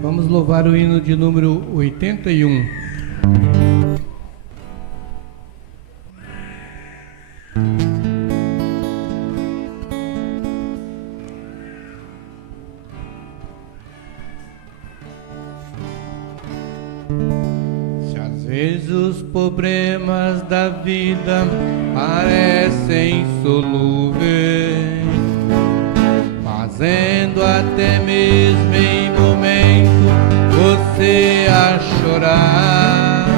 Vamos louvar o hino de número 81. Se às vezes os problemas da vida parecem insolúveis, fazendo até mesmo em momento você a chorar,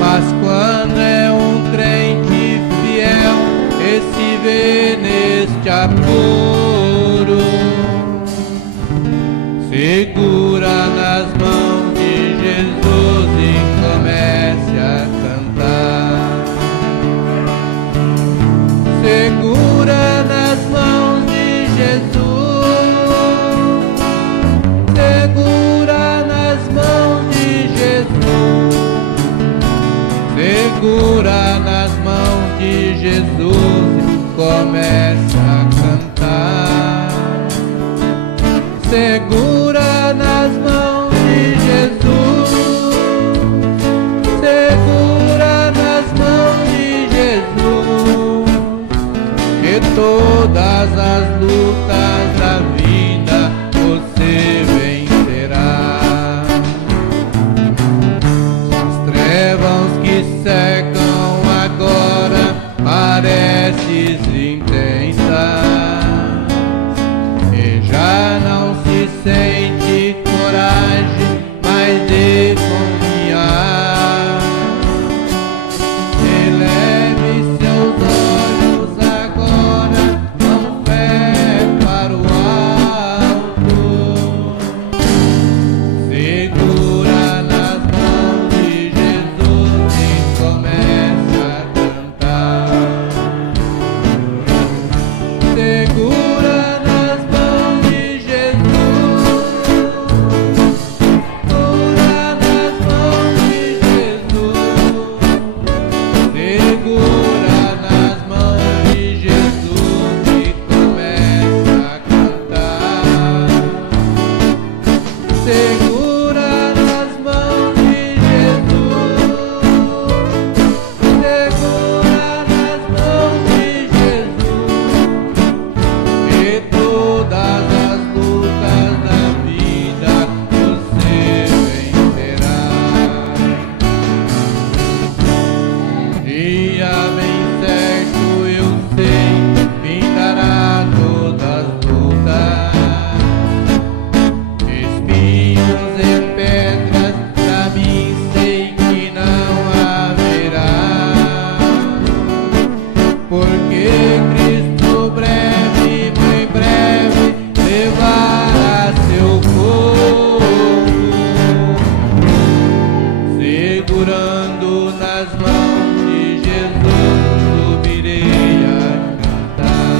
mas quando é um crente fiel e se vê neste apuro, segura nas mãos de Jesus e comece a cantar. Segura nas mãos de Jesus, segura nas mãos de Jesus, segura nas mãos de Jesus e comece a cantar. Segura nas mãos de Jesus, segura nas mãos de Jesus, que todas as lutas da vida você vencerá. As trevas que secam agora parecem intensas, e já não se sente coragem mais de confiar. Eleve seus olhos agora com fé para o alto. Segura nas mãos de Jesus e comece a cantar. Segura nas mãos de Jesus, segura nas mãos de Jesus, segura nas mãos de Jesus e comece a cantar. Segura nas mãos de Jesus, segura nas mãos de Jesus, e todas as lutas da vida você vencerá. Um dia bem certo eu sei, findará todas as lutas, espinhos e pedras pra mim sei que não haverá, porque Cristo breve, muito breve, levará seu povo. Segurando nas mãos de Jesus, subirei a cantar.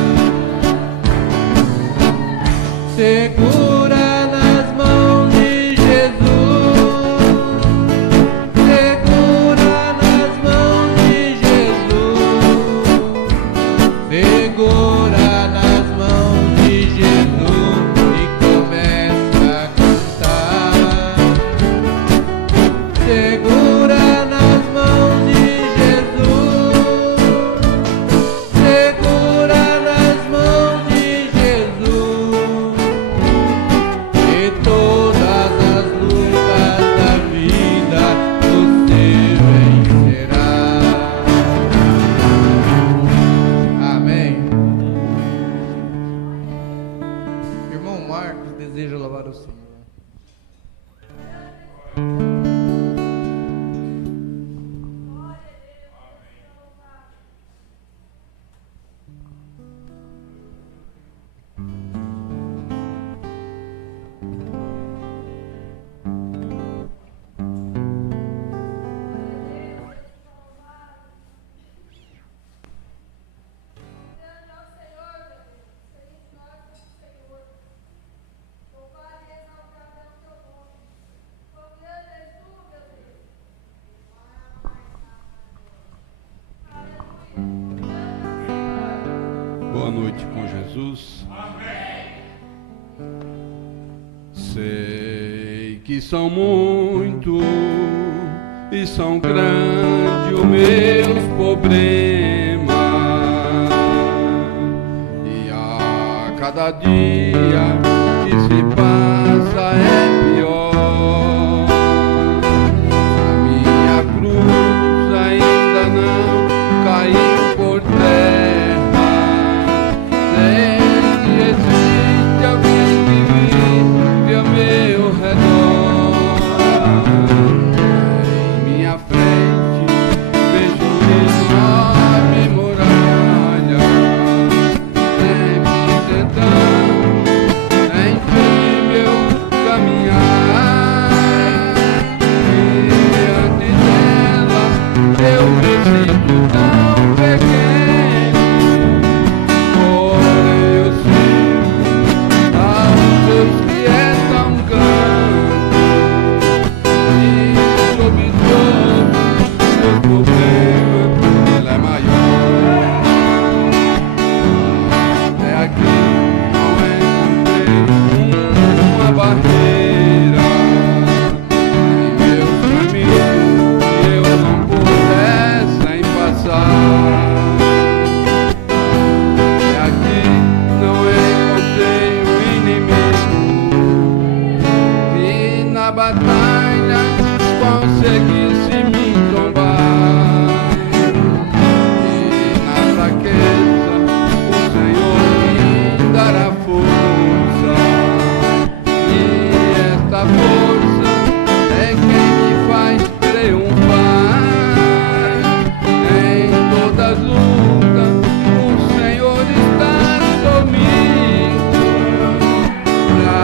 Segura nas mãos de Jesus, segura nas mãos de Jesus, segura nas mãos de Jesus e comece a cantar. Segura nas mãos de Jesus, segura nas mãos de Jesus, e todas as lutas da vida você vencerá. Amém. Irmão Marcos deseja louvar o Senhor. Boa noite com Jesus. sei que são muitos e são grandes os meus problemas, e a cada dia que se passa é pior. A minha cruz ainda não caiu por terra. Sei que existe alguém que vive ao meu redor. Em minha frente vejo enorme muralha, sempre tentando impedir meu caminhar. E antes dela eu me sinto tão pequeno, porém eu sinto ao Deus que é tão grande, e sobre todos os meus problemas Ele é maior. Até aqui não encontrei uma barreira em meus caminhos que eu não pudessem passar. Até aqui não encontrei um inimigo que na batalha conseguisse me tombar. E na fraqueza o Senhor me dará força, e esta força é quem me faz triunfar. Em todas as lutas o Senhor está comigo, pra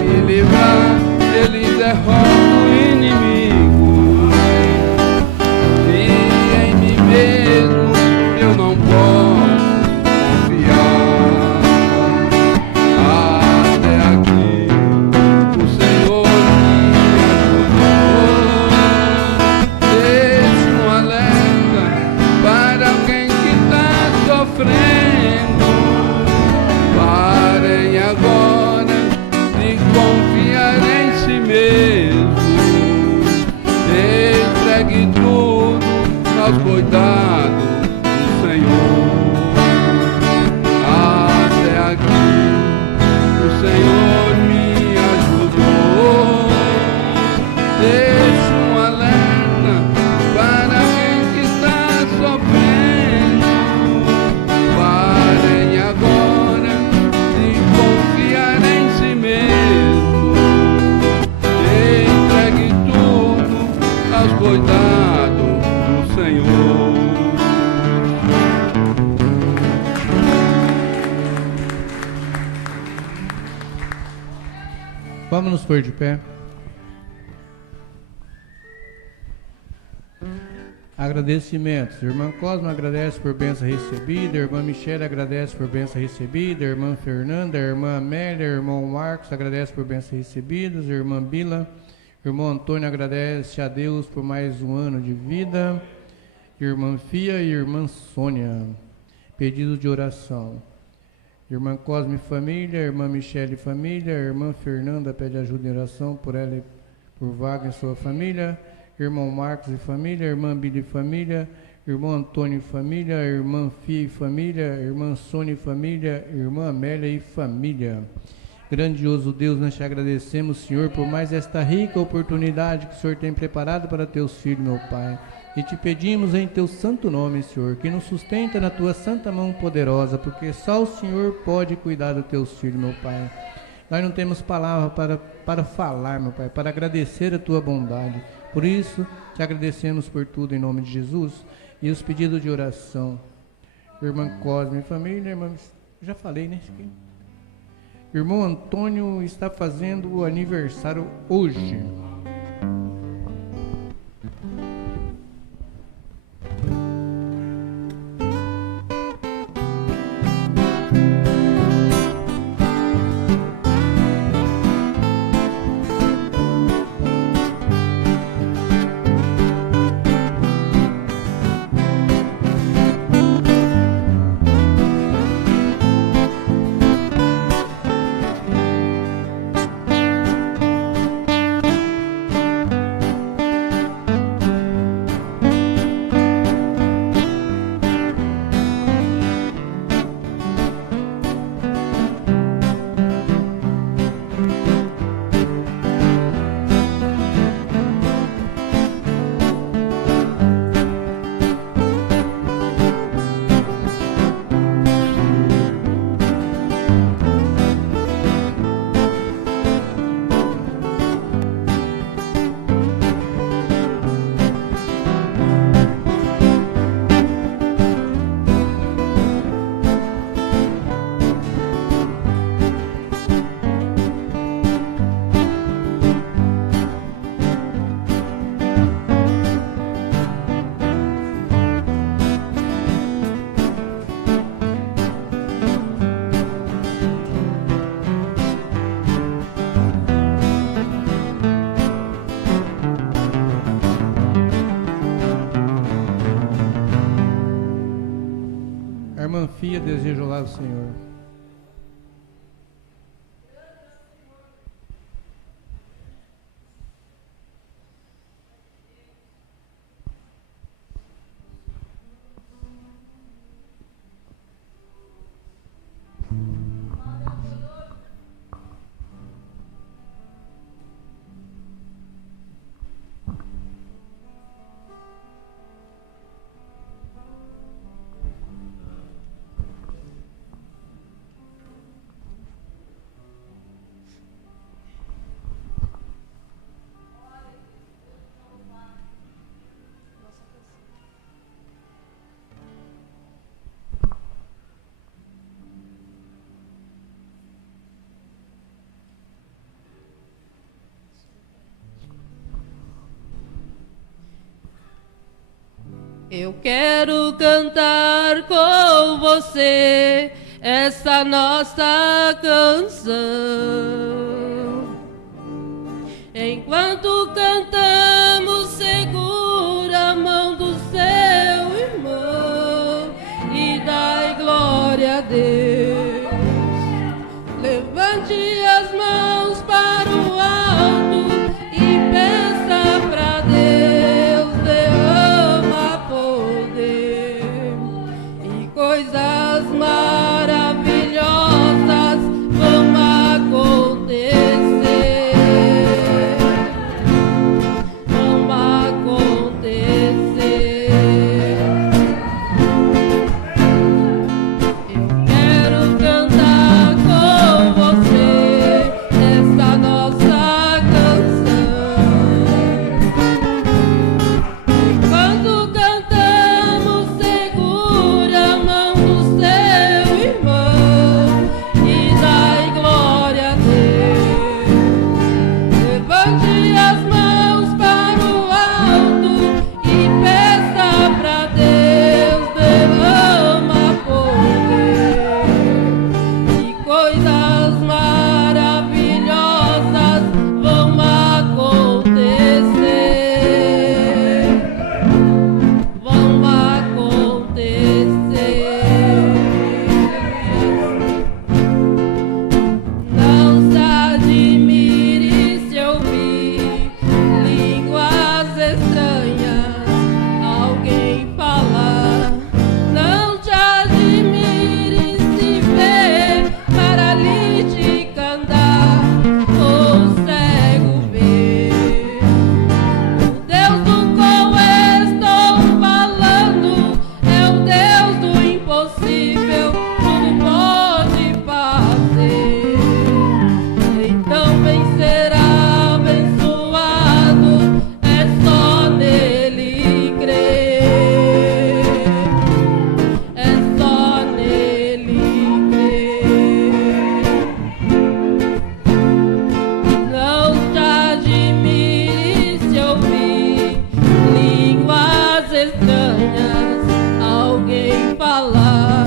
me livrar Ele derrota o inimigo. E em mim mesmo eu não posso confiar. Até aqui o Senhor me ajudou. Deixa um alerta para alguém que está sofrendo. Parem agora de confiar em si mesmo. Entregue tudo aos cuidados do Senhor. Até aqui o Senhor me ajudou. Deixa um alerta para quem que está sofrendo. Parem agora de confiar em si mesmo. Entregue tudo aos cuidados do Senhor. Vamos nos pôr de pé. Agradecimentos. Irmã Cosma agradece por bênção recebida. Irmã Michele agradece por bênção recebida. Irmã Fernanda, irmã Amélia, irmão Marcos agradece por bênção recebidas. Irmã Bila, irmão Antônio agradece a Deus por mais um ano de vida. Irmã Fia e irmã Sônia. Pedido de oração. Irmã Cosme família, irmã Michele família, irmã Fernanda pede ajuda em oração por ela e por Vaga em sua família, irmão Marcos e família, irmã Billy e família, irmão Antônio e família, irmã Fia e família, irmã Sônia e família, irmã Amélia e família. Grandioso Deus, nós te agradecemos, Senhor, por mais esta rica oportunidade que o Senhor tem preparado para teus filhos, meu Pai. E te pedimos em teu santo nome, Senhor, que nos sustenta na tua santa mão poderosa, porque só o Senhor pode cuidar dos teus filhos, meu Pai. Nós não temos palavra para falar, meu Pai, para agradecer a tua bondade. Por isso, te agradecemos por tudo em nome de Jesus. E os pedidos de oração. Irmã Cosme e família, irmã... Já falei, né? Irmão Antônio está fazendo o aniversário hoje. Fia deseja lá o Senhor. Eu quero cantar com você essa nossa canção. Enquanto cantamos, segura a mão do seu irmão e dai glória a Deus. Levante as mãos para o alto e peça pra Deus, derrama poder e coisas maravilhosas vão acontecer. Vão acontecer. Eu quero cantar com você essa nossa canção. Enquanto cantamos, segura a mão do seu irmão e dai glória a Deus. Levante as mãos para o alto e peça pra Deus, derrama poder e coisas maravilhosas vão acontecer. Vão acontecer. Não se admire se ouvir línguas estranhas, alguém falar. Não te admire se ver paralítico andar ou cego ver. O Deus do qual estou falando é o Deus do impossível, tudo pode fazer. Então vencerá abençoado, é só nele crer. É só nele crer. Não te admire se ouvir línguas estranhas, alguém falar.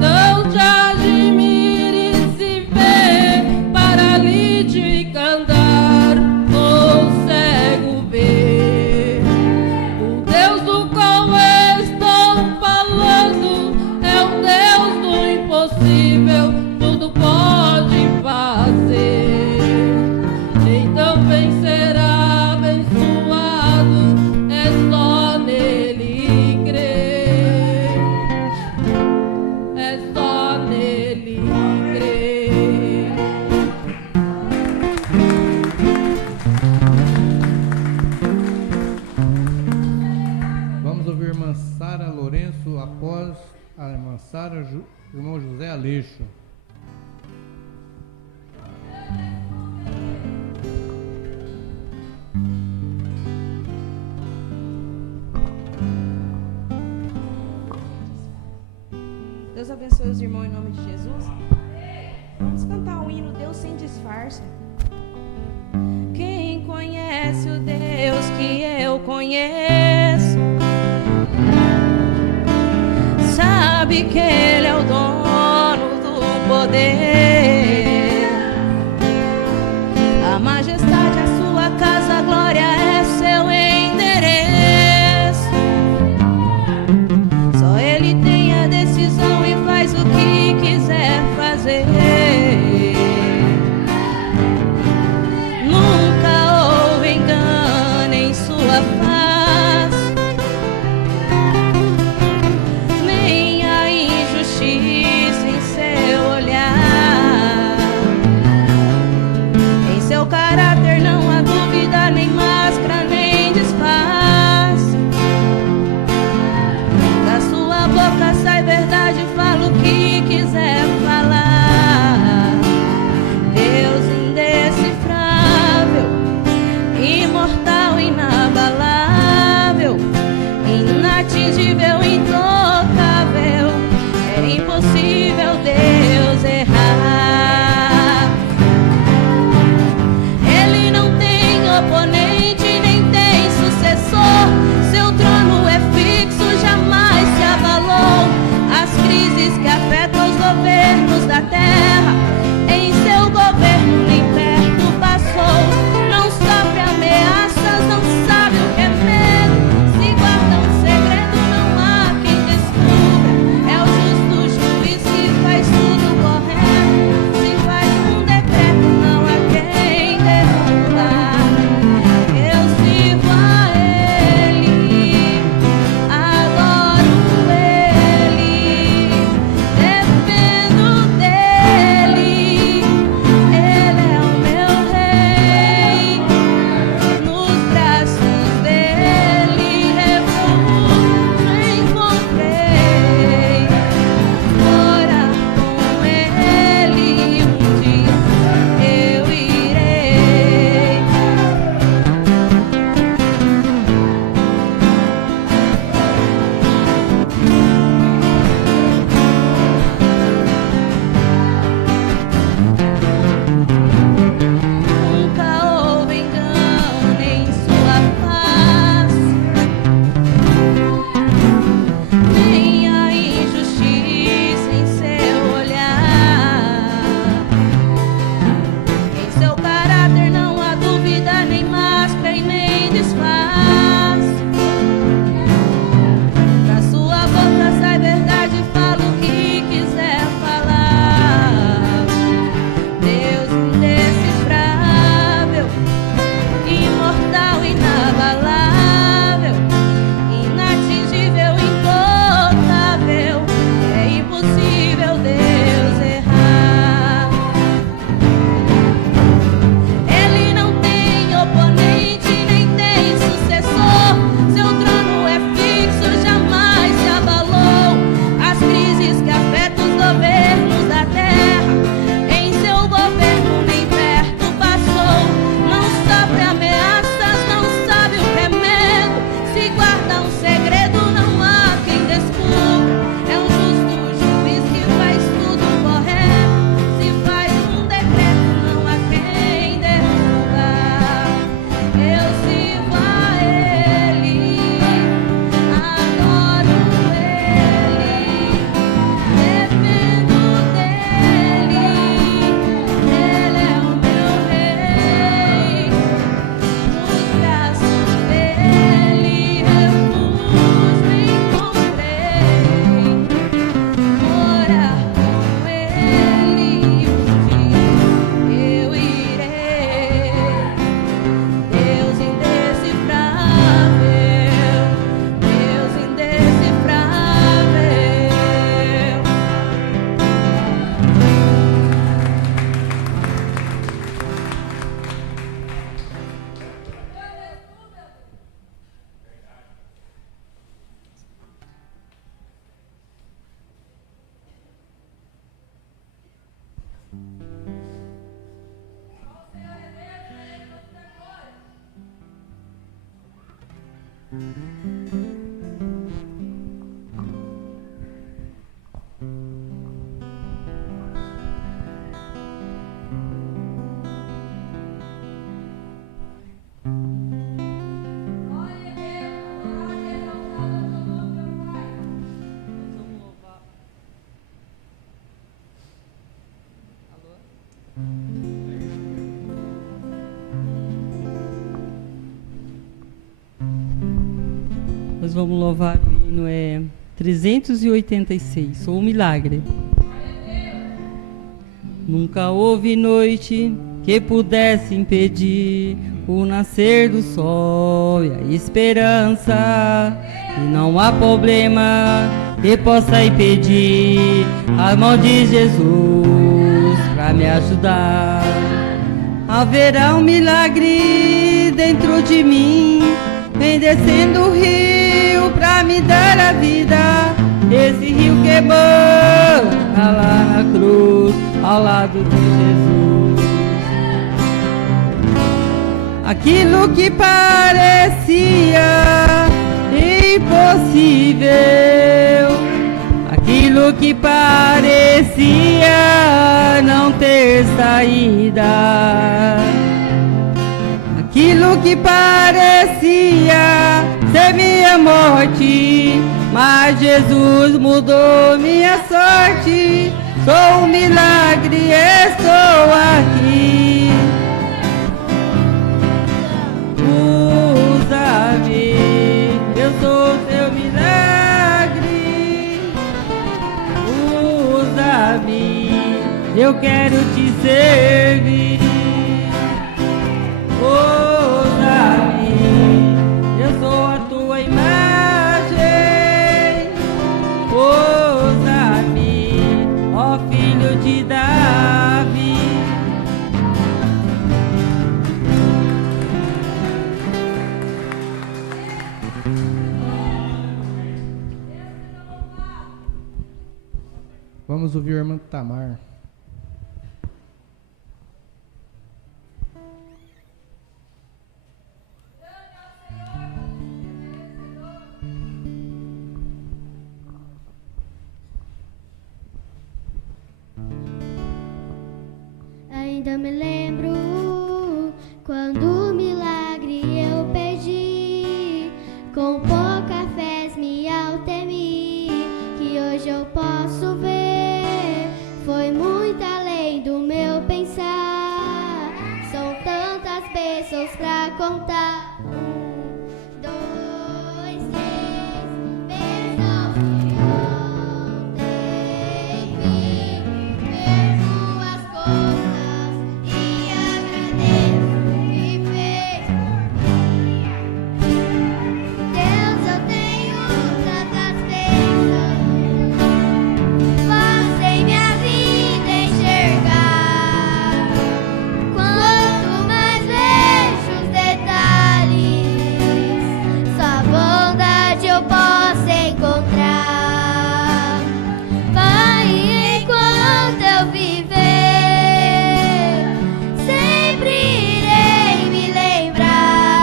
Não te admire se ver paralítico andar ou cego ver. O Deus do qual estou falando é o Deus do impossível, tudo pode fazer. Então vencerá abençoado, é só nele crer. É só nele crer. Vamos ouvir irmã Sara Lourenço após a irmã Sara, irmão José Aleixo. Deus abençoe os irmãos em nome de Jesus. Vamos cantar o hino Deus sem disfarce. Quem conhece o Deus que eu conheço sabe que Ele é o dono do poder. A majestade é a sua casa, a glória é seu endereço. Só Ele tem a decisão e faz Nós vamos louvar o hino 386, Sou um Milagre. Nunca houve noite que pudesse impedir o nascer do sol e a esperança, e não há problema que possa impedir a mão de Jesus para me ajudar. Haverá um milagre dentro de mim, vem descendo o rio pra me dar a vida. Esse rio queimou lá na cruz, ao lado de Jesus. Aquilo que parecia impossível, aquilo que parecia não ter saída, aquilo que parecia ser minha morte, mas Jesus mudou minha sorte. Sou um milagre, estou aqui. Usa-me, eu sou teu milagre. Usa-me, eu quero te servir. Usa-me, eu sou a tua imagem. Usa-me, ó filho de Davi. Vamos ouvir a irmã Tamar. Ainda me lembro quando o milagre eu pedi, com pouca fé me temi, que hoje eu posso ver, foi muito além do meu pensar. São tantas bênçãos pra contar. 1, 2, 3, bênçãos que ontem vi, vejo as coisas e agradeço o que fez por mim. Deus, eu tenho tantas bênçãos, faça em minha vida enxergar. Quanto mais vejo os detalhes, sua bondade eu posso encontrar. Pai, enquanto eu viver, sempre irei me lembrar,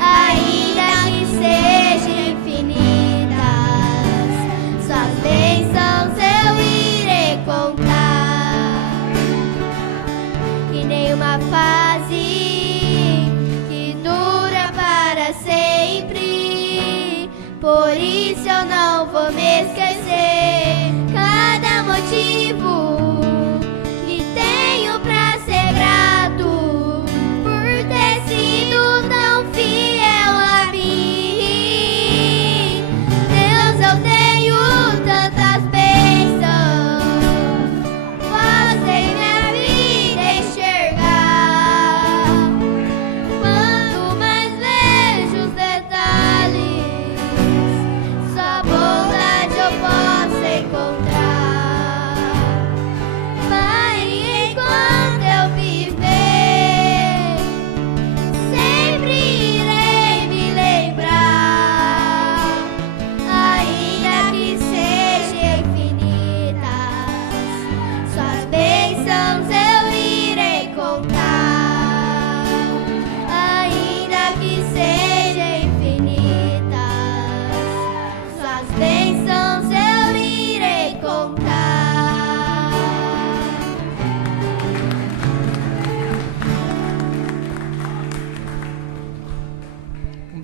ainda que sejam infinitas, suas bênçãos eu irei contar. Que nenhuma fase que dura para sempre, por isso eu não vou me esquecer. Cada motivo que tenho pra ser grato, por ter sido tão fiel a mim. Deus, eu tenho tantas bênçãos, faça em minha vida enxergar. Quanto mais vejo os detalhes, sua bondade eu posso encontrar.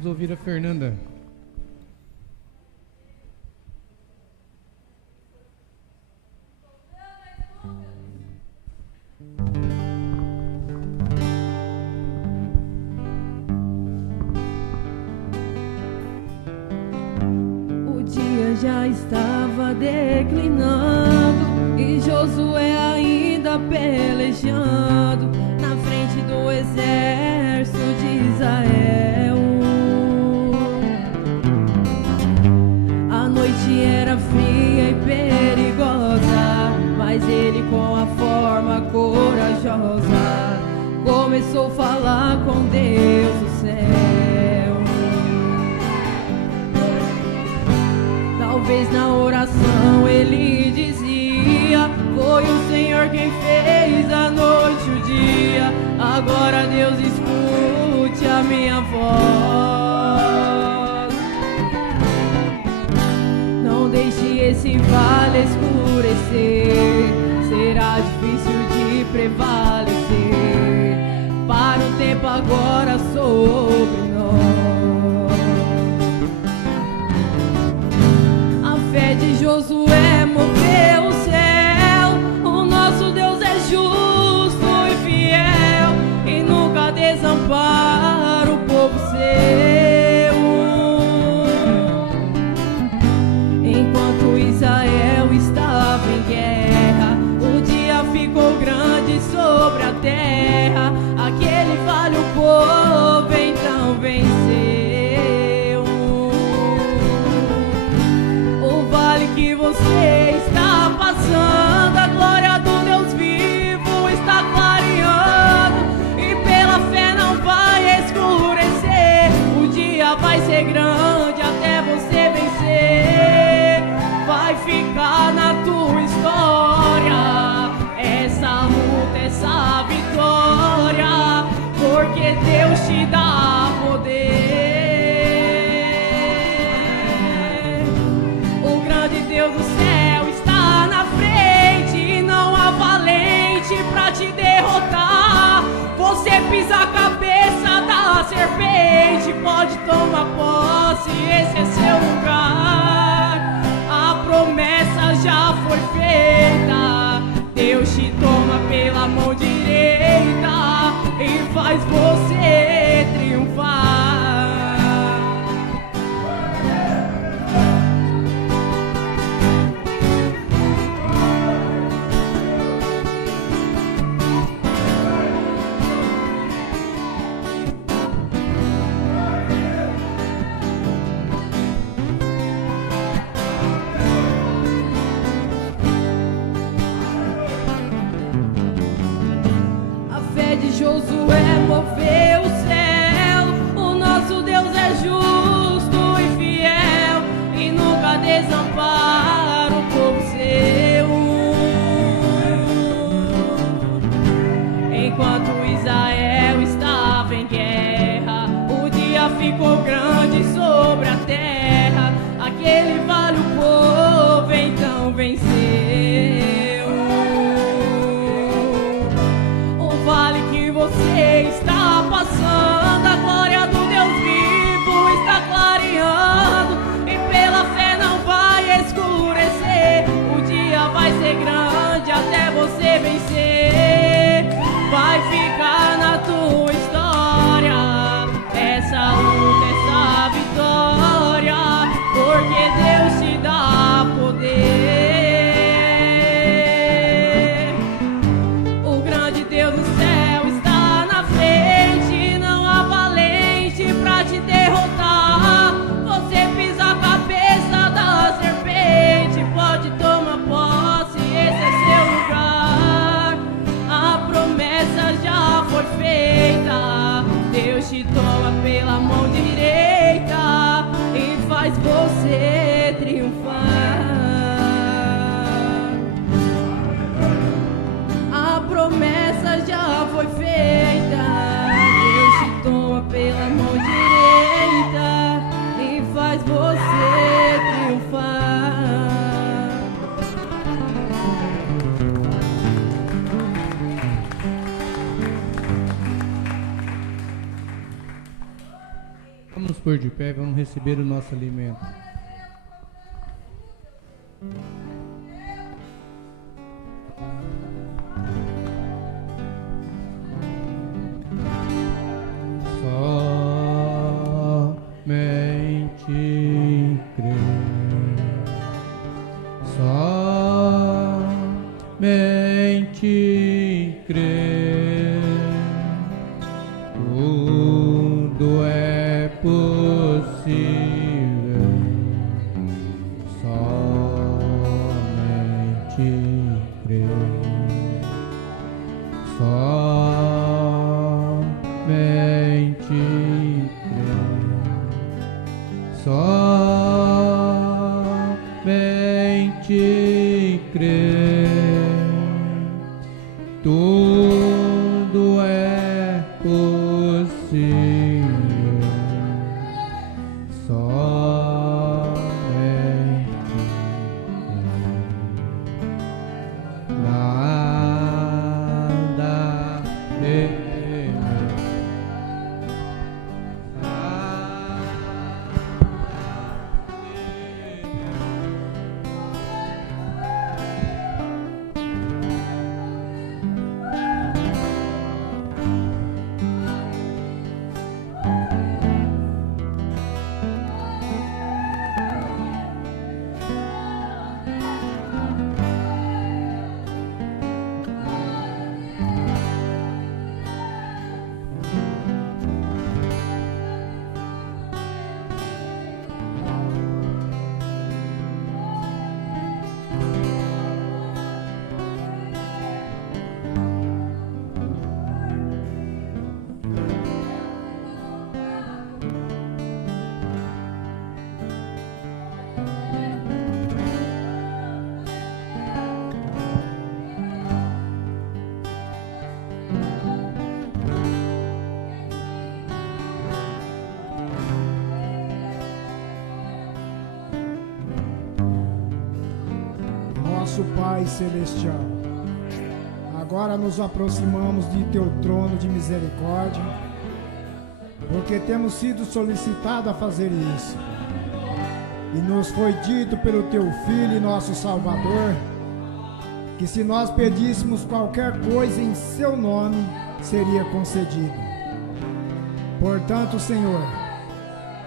Vamos ouvir a Fernanda. O dia já estava declinando e Josué ainda pelejando na frente do exército de Israel. A noite era fria e perigosa, mas ele, com a forma corajosa, começou a falar com Deus do céu. Talvez na oração ele dizia: foi o Senhor quem fez a noite e o dia. Agora Deus, escute a minha voz. Não deixe esse vale escurecer, será difícil de prevalecer. Para o tempo agora sobre nós. A fé de Josué moveu o céu. O nosso Deus é justo e fiel e nunca desampara o povo seu. Enquanto Israel estava em guerra, o dia ficou grande sobre a terra. Aquele vale o povo então venceu. O vale que você está passando, a glória do Deus vivo está clareando, e pela fé não vai escurecer. O dia vai ser grande até você vencer. Vai ficar na tua história essa luta, essa vitória, porque Deus te dá poder. O grande Deus do céu está na frente e não há valente pra te derrotar. Você pisa a cabeça da serpente, pode tomar posse, esse é seu lugar. A promessa já foi feita, Deus te toma pela mão direita e faz você triunfar. A fé de Josué moveu Vamos pôr de pé, vamos receber o nosso alimento. Somente crer, somente crer, tudo é possível, somente crer, somente somente crer, tudo é possível, somente crer, nada temer. Nosso Pai Celestial, agora nos aproximamos de Teu trono de misericórdia, porque temos sido solicitados a fazer isso. E nos foi dito pelo Teu Filho e nosso Salvador, que se nós pedíssemos qualquer coisa em Seu nome, seria concedido. Portanto, Senhor,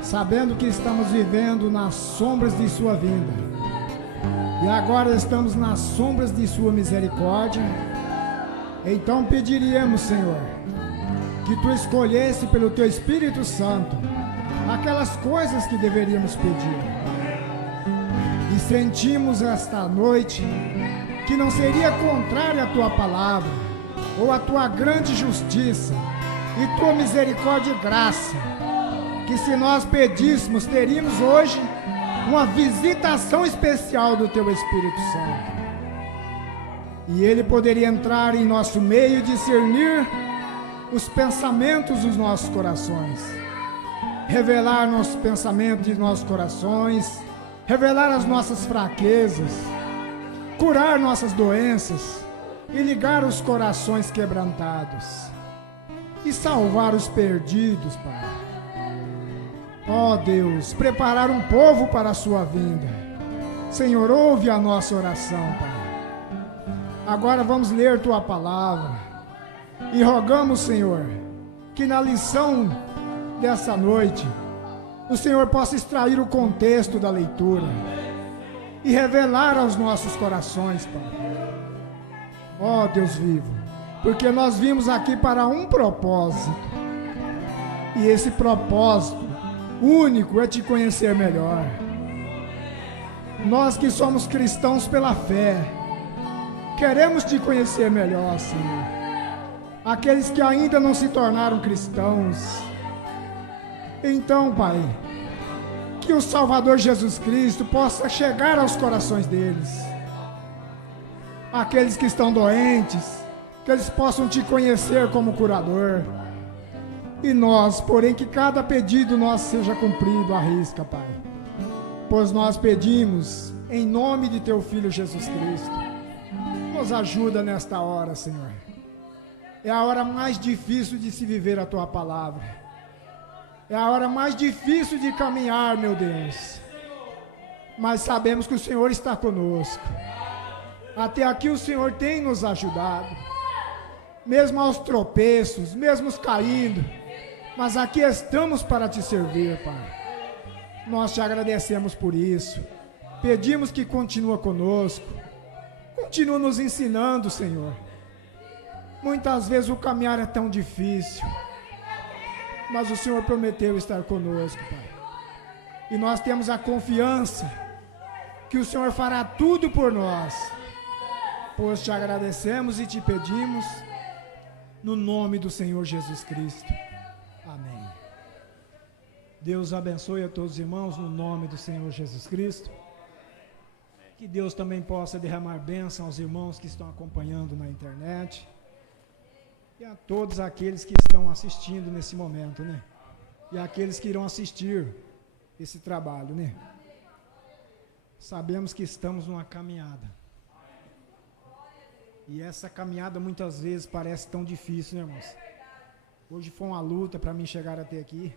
sabendo que estamos vivendo nas sombras de Sua vinda, e agora estamos nas sombras de Sua misericórdia, então pediríamos, Senhor, que Tu escolhesse pelo Teu Espírito Santo aquelas coisas que deveríamos pedir. E sentimos esta noite que não seria contrária à Tua palavra, ou à Tua grande justiça e Tua misericórdia e graça, que se nós pedíssemos, teríamos hoje uma visitação especial do Teu Espírito Santo. E Ele poderia entrar em nosso meio e discernir os pensamentos dos nossos corações, revelar nossos pensamentos de nossos corações, revelar as nossas fraquezas, curar nossas doenças e ligar os corações quebrantados e salvar os perdidos, Pai. Ó Deus, preparar um povo para a Sua vinda. Senhor, ouve a nossa oração, Pai. Agora vamos ler Tua palavra e rogamos, Senhor, que na lição dessa noite o Senhor possa extrair o contexto da leitura e revelar aos nossos corações, Pai. Ó Deus vivo, porque nós vimos aqui para um propósito, e esse propósito único é Te conhecer melhor. Nós que somos cristãos pela fé, queremos Te conhecer melhor, Senhor. Aqueles que ainda não se tornaram cristãos, então, Pai, que o Salvador Jesus Cristo possa chegar aos corações deles. Aqueles que estão doentes, que eles possam Te conhecer como curador. E nós, porém, que cada pedido nosso seja cumprido à risca, Pai. Pois nós pedimos em nome de Teu Filho Jesus Cristo. Nos ajuda nesta hora, Senhor. É a hora mais difícil de se viver a Tua palavra. É a hora mais difícil de caminhar, meu Deus. Mas sabemos que o Senhor está conosco. Até aqui o Senhor tem nos ajudado. Mesmo aos tropeços, mesmo caindo. Mas aqui estamos para te servir, Pai. Nós te agradecemos por isso. Pedimos que continue conosco. Continua nos ensinando, Senhor. Muitas vezes o caminhar é tão difícil. Mas o Senhor prometeu estar conosco, Pai. E nós temos a confiança que o Senhor fará tudo por nós. Pois te agradecemos e te pedimos no nome do Senhor Jesus Cristo. Amém. Deus abençoe a todos os irmãos no nome do Senhor Jesus Cristo. Que Deus também possa derramar bênção aos irmãos que estão acompanhando na internet. E a todos aqueles que estão assistindo nesse momento, né? E aqueles que irão assistir esse trabalho, né? Sabemos que estamos numa caminhada. E essa caminhada muitas vezes parece tão difícil, né, irmãos? Hoje foi uma luta para mim chegar até aqui.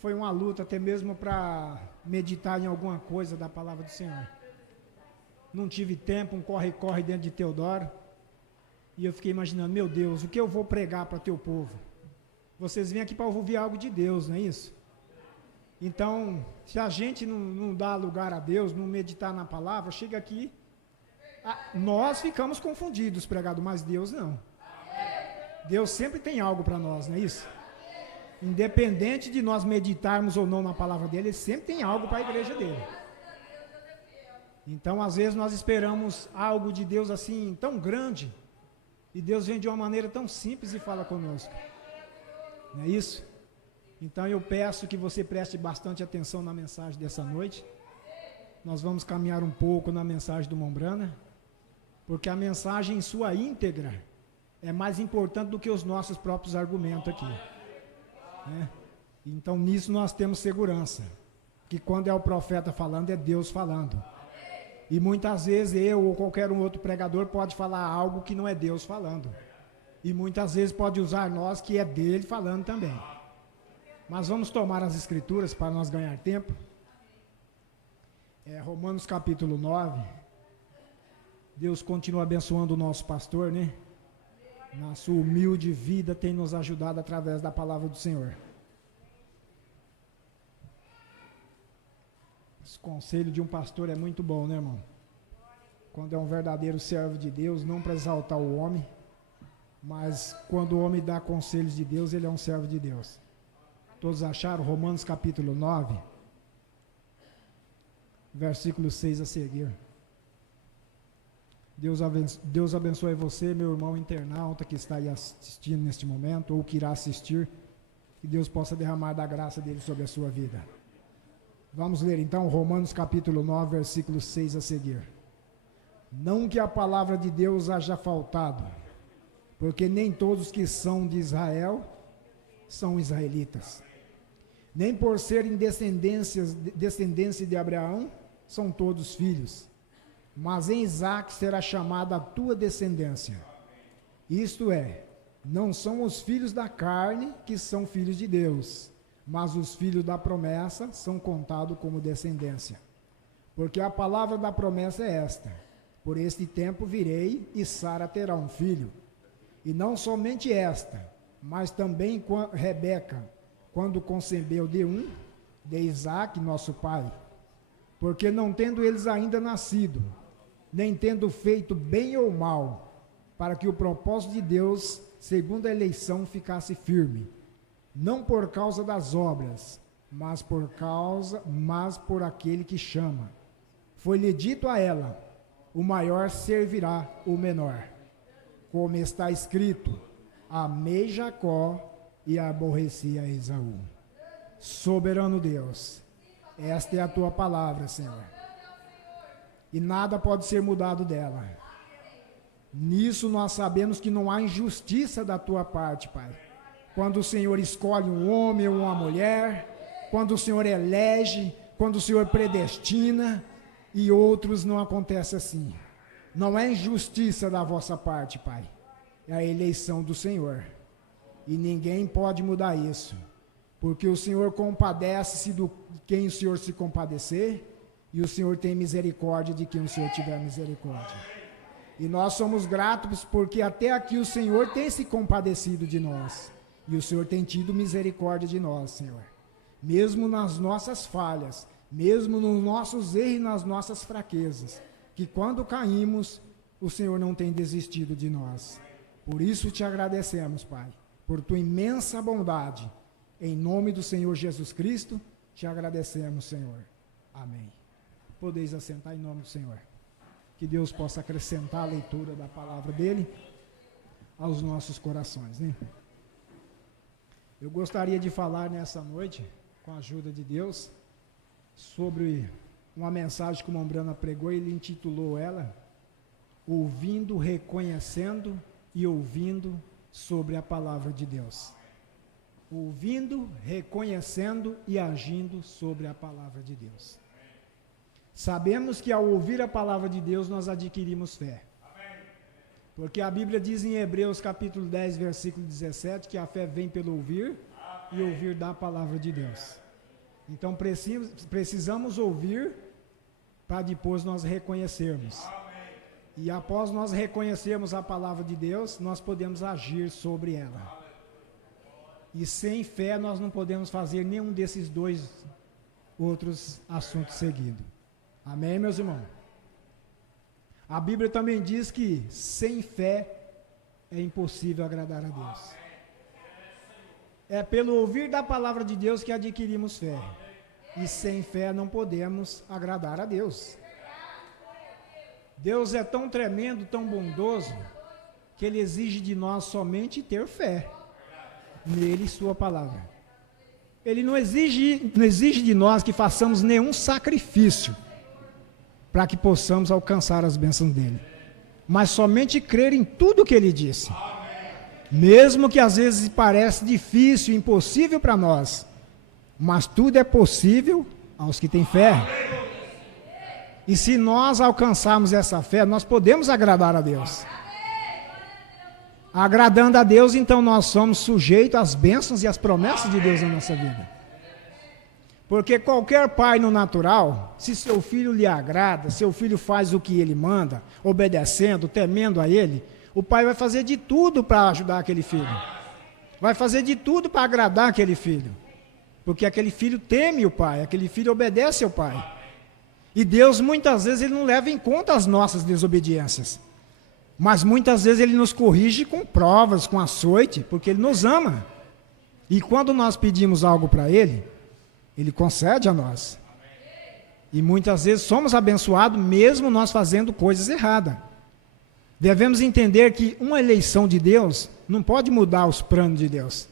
Foi uma luta até mesmo para meditar em alguma coisa da palavra do Senhor. Não tive tempo, um corre-corre dentro de Teodoro. E eu fiquei imaginando, meu Deus, o que eu vou pregar para teu povo? Vocês vêm aqui para ouvir algo de Deus, não é isso? Então, se a gente não dá lugar a Deus, não meditar na palavra, chega aqui, nós ficamos confundidos, pregado, mas Deus não. Deus sempre tem algo para nós, não é isso? Independente de nós meditarmos ou não na palavra dele, ele sempre tem algo para a igreja dele. Então, às vezes, nós esperamos algo de Deus assim, tão grande, e Deus vem de uma maneira tão simples e fala conosco. Não é isso? Então eu peço que você preste bastante atenção na mensagem dessa noite. Nós vamos caminhar um pouco na mensagem do Mombrana, porque a mensagem em sua íntegra é mais importante do que os nossos próprios argumentos aqui. Né? Então nisso nós temos segurança, que quando é o profeta falando, é Deus falando. E muitas vezes eu ou qualquer um outro pregador pode falar algo que não é Deus falando. E muitas vezes pode usar nós que é dele falando também. Mas vamos tomar as escrituras para nós ganhar tempo. Romanos capítulo 9. Deus continua abençoando o nosso pastor, né? Na sua humilde vida tem nos ajudado através da palavra do Senhor. Esse conselho de um pastor é muito bom, né, irmão? Quando é um verdadeiro servo de Deus, não para exaltar o homem, mas quando o homem dá conselhos de Deus, ele é um servo de Deus. Todos acharam? Romanos capítulo 9, versículo 6 a seguir. Deus abençoe você, meu irmão internauta que está aí assistindo neste momento, ou que irá assistir, que Deus possa derramar da graça dele sobre a sua vida. Vamos ler então Romanos capítulo 9, versículo 6 a seguir. Não que a palavra de Deus haja faltado, porque nem todos que são de Israel são israelitas. Nem por serem descendência de Abraão, são todos filhos. Mas em Isaque será chamada a tua descendência. Isto é, não são os filhos da carne que são filhos de Deus, mas os filhos da promessa são contados como descendência. Porque a palavra da promessa é esta: por este tempo virei e Sara terá um filho. E não somente esta, mas também Rebeca, quando concebeu de Isaque, nosso pai. Porque não tendo eles ainda nascido, nem tendo feito bem ou mal, para que o propósito de Deus, segundo a eleição, ficasse firme, não por causa das obras, mas por aquele que chama. Foi-lhe dito a ela: o maior servirá o menor. Como está escrito: amei Jacó e aborreci a Esaú. Soberano Deus, esta é a tua palavra, Senhor, e nada pode ser mudado dela. Nisso nós sabemos que não há injustiça da tua parte, Pai. Quando o Senhor escolhe um homem ou uma mulher, quando o Senhor elege, quando o Senhor predestina, e outros não acontece assim. Não é injustiça da vossa parte, Pai. É a eleição do Senhor. E ninguém pode mudar isso. porque o Senhor compadece-se de quem o Senhor se compadecer, e o Senhor tem misericórdia de quem o Senhor tiver misericórdia. E nós somos gratos porque até aqui o Senhor tem se compadecido de nós, e o Senhor tem tido misericórdia de nós, Senhor. Mesmo nas nossas falhas, mesmo nos nossos erros e nas nossas fraquezas, que quando caímos, o Senhor não tem desistido de nós. Por isso te agradecemos, Pai, por tua imensa bondade. Em nome do Senhor Jesus Cristo, te agradecemos, Senhor. Amém. Podeis assentar em nome do Senhor. Que Deus possa acrescentar a leitura da palavra dele aos nossos corações, né? Eu gostaria de falar nessa noite, com a ajuda de Deus, sobre uma mensagem que o Mombrana pregou. Ele intitulou ela Ouvindo, Reconhecendo e Ouvindo sobre a Palavra de Deus. Ouvindo, reconhecendo e agindo sobre a Palavra de Deus. Sabemos que ao ouvir a Palavra de Deus nós adquirimos fé. Porque a Bíblia diz em Hebreus capítulo 10, versículo 17, que a fé vem pelo ouvir e ouvir da Palavra de Deus. Então precisamos ouvir para depois nós reconhecermos. E após nós reconhecermos a Palavra de Deus, nós podemos agir sobre ela. E sem fé nós não podemos fazer nenhum desses dois outros assuntos seguidos. Amém, meus irmãos? A Bíblia também diz que sem fé é impossível agradar a Deus. É pelo ouvir da palavra de Deus que adquirimos fé. E sem fé não podemos agradar a Deus. Deus é tão tremendo, tão bondoso, que Ele exige de nós somente ter fé nele e sua palavra. Ele não exige de nós que façamos nenhum sacrifício para que possamos alcançar as bênçãos dele, mas somente crer em tudo que ele disse. Mesmo que às vezes pareça difícil, impossível para nós, mas tudo é possível aos que têm fé. E se nós alcançarmos essa fé, nós podemos agradar a Deus. Agradando a Deus, então nós somos sujeitos às bênçãos e às promessas de Deus na nossa vida. Porque qualquer pai no natural, se seu filho lhe agrada, seu filho faz o que ele manda, obedecendo, temendo a ele, o pai vai fazer de tudo para ajudar aquele filho. Vai fazer de tudo para agradar aquele filho. Porque aquele filho teme o pai, aquele filho obedece ao pai. E Deus muitas vezes ele não leva em conta as nossas desobediências. Mas muitas vezes ele nos corrige com provas, com açoite, porque ele nos ama. E quando nós pedimos algo para ele, ele concede a nós. E muitas vezes somos abençoados mesmo nós fazendo coisas erradas. Devemos entender que uma eleição de Deus não pode mudar os planos de Deus.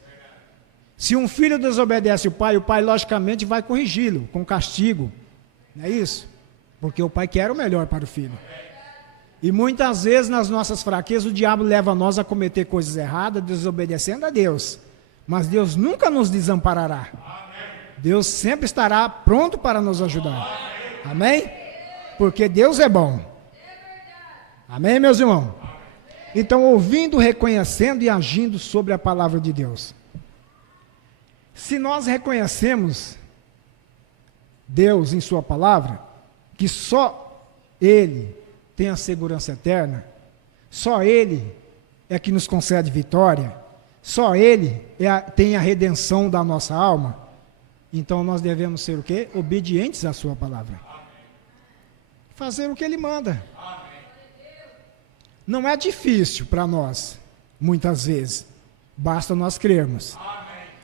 Se um filho desobedece o pai logicamente vai corrigi-lo com castigo. Não é isso? Porque o pai quer o melhor para o filho. E muitas vezes nas nossas fraquezas o diabo leva nós a cometer coisas erradas, desobedecendo a Deus. Mas Deus nunca nos desamparará. Deus sempre estará pronto para nos ajudar. Amém? Porque Deus é bom. Amém, meus irmãos? Então, ouvindo, reconhecendo e agindo sobre a palavra de Deus. Se nós reconhecemos Deus em sua palavra, que só Ele tem a segurança eterna, só Ele é que nos concede vitória, só Ele tem a redenção da nossa alma, então nós devemos ser o quê? Obedientes à sua palavra. Fazer o que Ele manda. Não é difícil para nós, muitas vezes, basta nós crermos.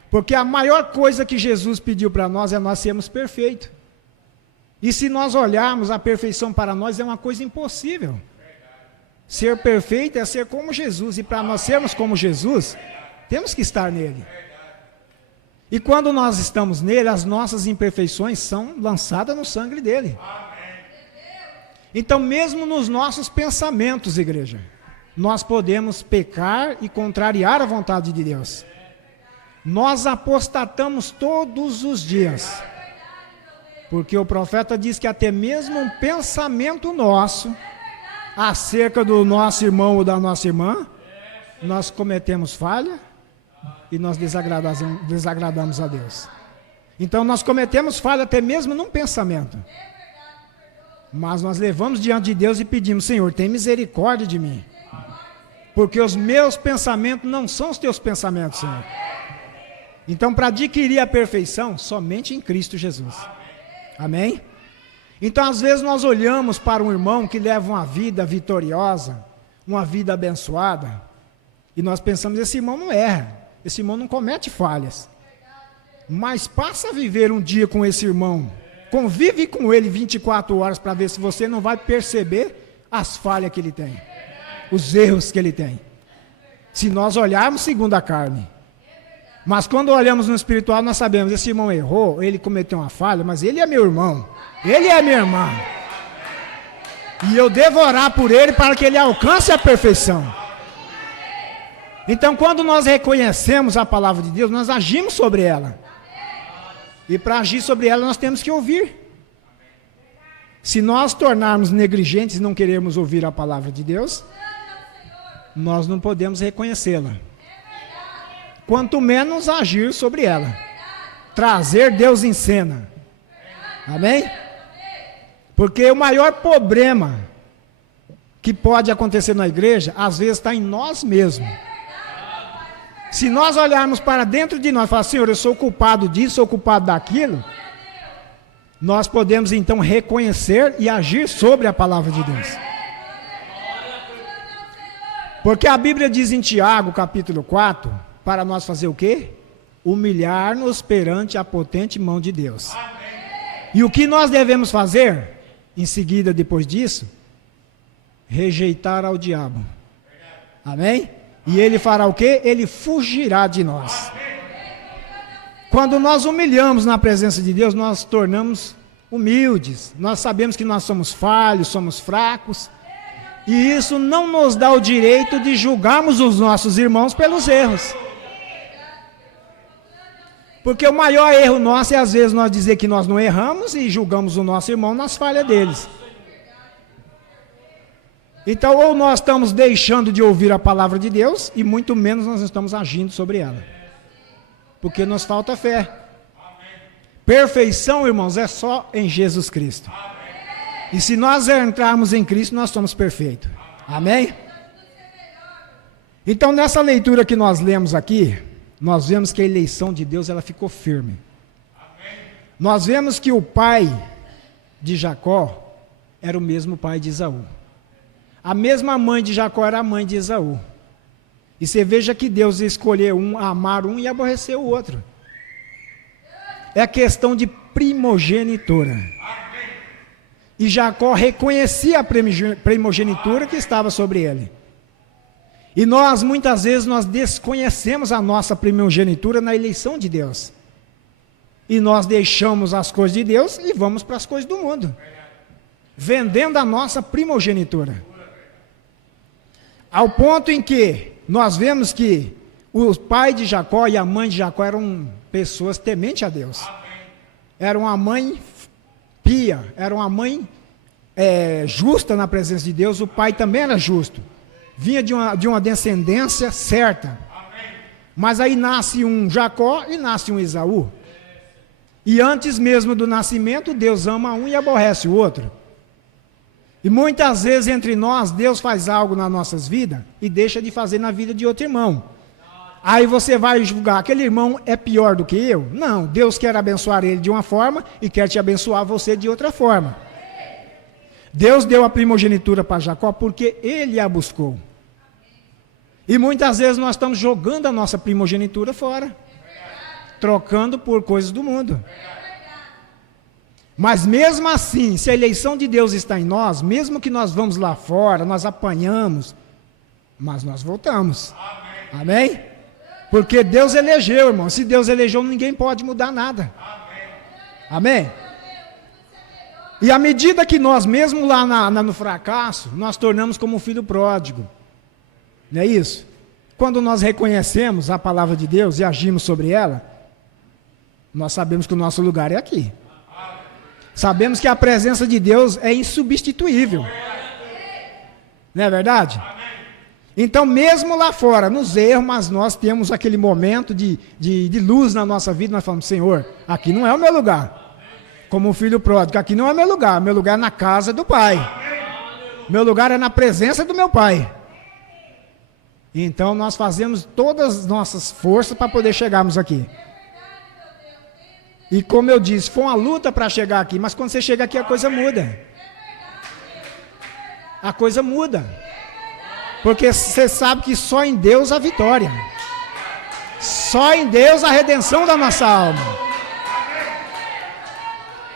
Porque a maior coisa que Jesus pediu para nós é nós sermos perfeitos. E se nós olharmos a perfeição para nós é uma coisa impossível. Ser perfeito é ser como Jesus, e para nós sermos como Jesus, temos que estar nele. E quando nós estamos nele, as nossas imperfeições são lançadas no sangue dele. Então, mesmo nos nossos pensamentos, igreja, nós podemos pecar e contrariar a vontade de Deus. Nós apostatamos todos os dias. Porque o profeta diz que até mesmo um pensamento nosso acerca do nosso irmão ou da nossa irmã, nós cometemos falha, e nós desagradamos a Deus. Então nós cometemos falha até mesmo num pensamento. Mas nós levamos diante de Deus e pedimos: Senhor, tem misericórdia de mim. Porque os meus pensamentos não são os teus pensamentos, Senhor. Então, para adquirir a perfeição, somente em Cristo Jesus. Amém? Então, às vezes nós olhamos para um irmão que leva uma vida vitoriosa, uma vida abençoada, e nós pensamos: esse irmão não erra, esse irmão não comete falhas. Mas passa a viver um dia com esse irmão, convive com ele 24 horas para ver se você não vai perceber as falhas que ele tem, os erros que ele tem. Se nós olharmos segundo a carne. Mas quando olhamos no espiritual, nós sabemos: esse irmão errou, ele cometeu uma falha, mas ele é meu irmão, ele é minha irmã. E eu devo orar por ele para que ele alcance a perfeição. Então, quando nós reconhecemos a palavra de Deus, nós agimos sobre ela. E para agir sobre ela, nós temos que ouvir. Se nós tornarmos negligentes e não queremos ouvir a palavra de Deus, nós não podemos reconhecê-la. Quanto menos agir sobre ela. Trazer Deus em cena. Amém? Porque o maior problema que pode acontecer na igreja, às vezes está em nós mesmos. Se nós olharmos para dentro de nós e falar: Senhor, eu sou culpado disso, sou culpado daquilo, nós podemos então reconhecer e agir sobre a palavra de Deus. Porque a Bíblia diz em Tiago, capítulo 4, para nós fazer o quê? Humilhar-nos perante a potente mão de Deus. E o que nós devemos fazer? Em seguida, depois disso, rejeitar ao diabo. Amém? E ele fará o quê? Ele fugirá de nós. Quando nós humilhamos na presença de Deus, nós tornamos humildes. Nós sabemos que nós somos falhos, somos fracos. E isso não nos dá o direito de julgarmos os nossos irmãos pelos erros. Porque o maior erro nosso é às vezes nós dizer que nós não erramos e julgamos o nosso irmão nas falhas deles. Então, ou nós estamos deixando de ouvir a palavra de Deus, e muito menos nós estamos agindo sobre ela. Porque nos falta fé. Perfeição, irmãos, é só em Jesus Cristo. E se nós entrarmos em Cristo, nós somos perfeitos. Amém? Então, nessa leitura que nós lemos aqui, nós vemos que a eleição de Deus, ela ficou firme. Nós vemos que o pai de Jacó era o mesmo pai de Esaú. A mesma mãe de Jacó era a mãe de Esaú. E você veja que Deus escolheu amar um e aborrecer o outro. É questão de primogenitura. E Jacó reconhecia a primogenitura que estava sobre ele. E nós, muitas vezes, nós desconhecemos a nossa primogenitura na eleição de Deus. E nós deixamos as coisas de Deus e vamos para as coisas do mundo. Vendendo a nossa primogenitura. Ao ponto em que nós vemos que o pai de Jacó e a mãe de Jacó eram pessoas tementes a Deus. Era uma mãe pia, era uma mãe justa na presença de Deus. O pai também era justo. Vinha de uma descendência certa. Mas aí nasce um Jacó e nasce um Esaú. E antes mesmo do nascimento, Deus ama um e aborrece o outro. E muitas vezes entre nós, Deus faz algo nas nossas vidas e deixa de fazer na vida de outro irmão. Aí você vai julgar: aquele irmão é pior do que eu? Não, Deus quer abençoar ele de uma forma e quer te abençoar você de outra forma. Deus deu a primogenitura para Jacó porque ele a buscou. E muitas vezes nós estamos jogando a nossa primogenitura fora, trocando por coisas do mundo. Mas mesmo assim, se a eleição de Deus está em nós, mesmo que nós vamos lá fora, nós apanhamos, mas nós voltamos. Amém? Porque Deus elegeu, irmão. Se Deus elegeu, ninguém pode mudar nada. Amém? E à medida que nós, mesmo lá no fracasso, nós tornamos como um filho pródigo. Não é isso? Quando nós reconhecemos a palavra de Deus e agimos sobre ela, nós sabemos que o nosso lugar é aqui. Sabemos que a presença de Deus é insubstituível. Não é verdade? Então, mesmo lá fora, nos erros, mas nós temos aquele momento de luz na nossa vida, nós falamos, Senhor, aqui não é o meu lugar. Como o filho pródigo, aqui não é meu lugar é na casa do Pai. Meu lugar é na presença do meu Pai. Então, nós fazemos todas as nossas forças para poder chegarmos aqui. E como eu disse, foi uma luta para chegar aqui, mas quando você chega aqui a coisa muda. A coisa muda. Porque você sabe que só em Deus a vitória. Só em Deus a redenção da nossa alma.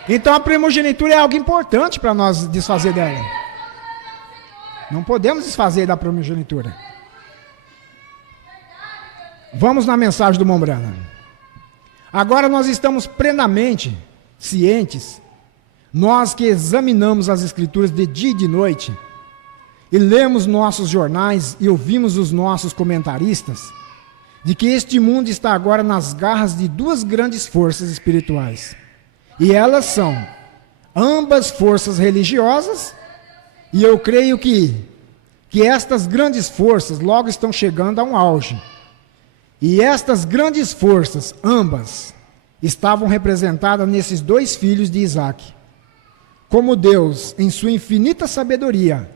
Então a primogenitura é algo importante para nós desfazer dela. Não podemos desfazer da primogenitura. Vamos na mensagem do Mombrana. Agora nós estamos plenamente cientes, nós que examinamos as Escrituras de dia e de noite, e lemos nossos jornais e ouvimos os nossos comentaristas, de que este mundo está agora nas garras de duas grandes forças espirituais. E elas são ambas forças religiosas, e eu creio que estas grandes forças logo estão chegando a um auge. E estas grandes forças, ambas, estavam representadas nesses dois filhos de Isaac. Como Deus, em sua infinita sabedoria,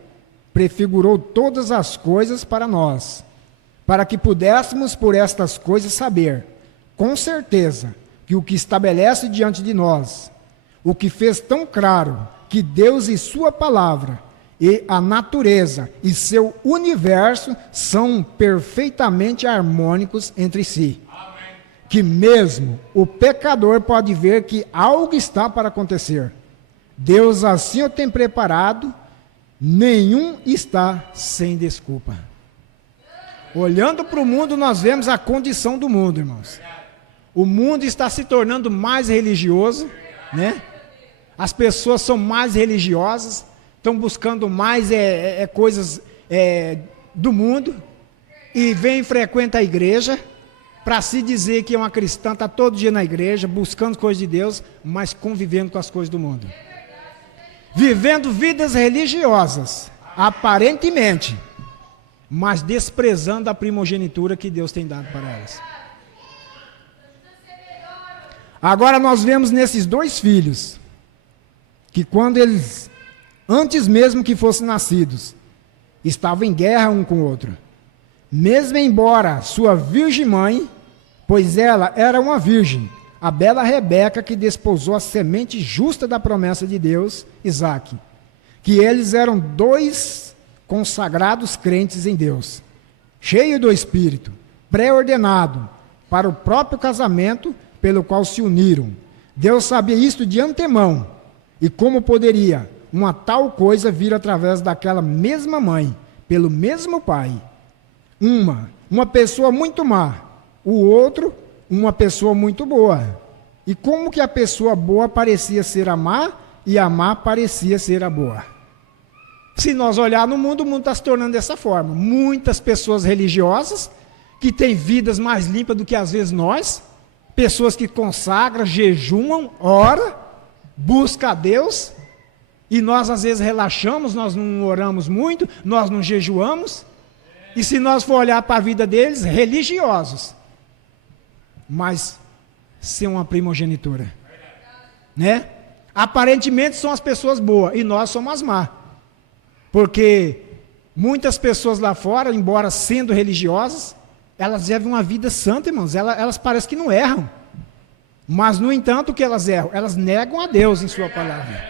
prefigurou todas as coisas para nós, para que pudéssemos por estas coisas saber, com certeza, que o que estabelece diante de nós, o que fez tão claro que Deus e sua palavra, e a natureza e seu universo são perfeitamente harmônicos entre si. Amém. Que mesmo o pecador pode ver que algo está para acontecer. Deus assim o tem preparado, nenhum está sem desculpa. Olhando para o mundo, nós vemos a condição do mundo, irmãos. O mundo está se tornando mais religioso, né? As pessoas são mais religiosas, estão buscando mais coisas do mundo, e frequenta a igreja, para se dizer que é uma cristã, está todo dia na igreja, buscando coisas de Deus, mas convivendo com as coisas do mundo. Vivendo vidas religiosas, aparentemente, mas desprezando a primogenitura que Deus tem dado para elas. Agora nós vemos nesses dois filhos, que quando eles, antes mesmo que fossem nascidos, estavam em guerra um com o outro. Mesmo embora sua virgem mãe, pois ela era uma virgem, a bela Rebeca, que desposou a semente justa da promessa de Deus, Isaque, que eles eram dois consagrados crentes em Deus, cheio do Espírito, pré-ordenado para o próprio casamento pelo qual se uniram. Deus sabia isto de antemão, e como poderia uma tal coisa vir através daquela mesma mãe, pelo mesmo pai. Uma pessoa muito má, o outro, uma pessoa muito boa. E como que a pessoa boa parecia ser a má, e a má parecia ser a boa? Se nós olhar no mundo, o mundo está se tornando dessa forma. Muitas pessoas religiosas, que têm vidas mais limpas do que às vezes nós, pessoas que consagram, jejuam, oram, buscam a Deus, e nós às vezes relaxamos, nós não oramos muito, nós não jejuamos, e se nós for olhar para a vida deles, religiosos, mas sem uma primogenitura, né? Aparentemente são as pessoas boas, e nós somos as más, porque muitas pessoas lá fora, embora sendo religiosas, elas vivem uma vida santa, irmãos, elas parecem que não erram, mas no entanto o que elas erram? Elas negam a Deus em sua palavra,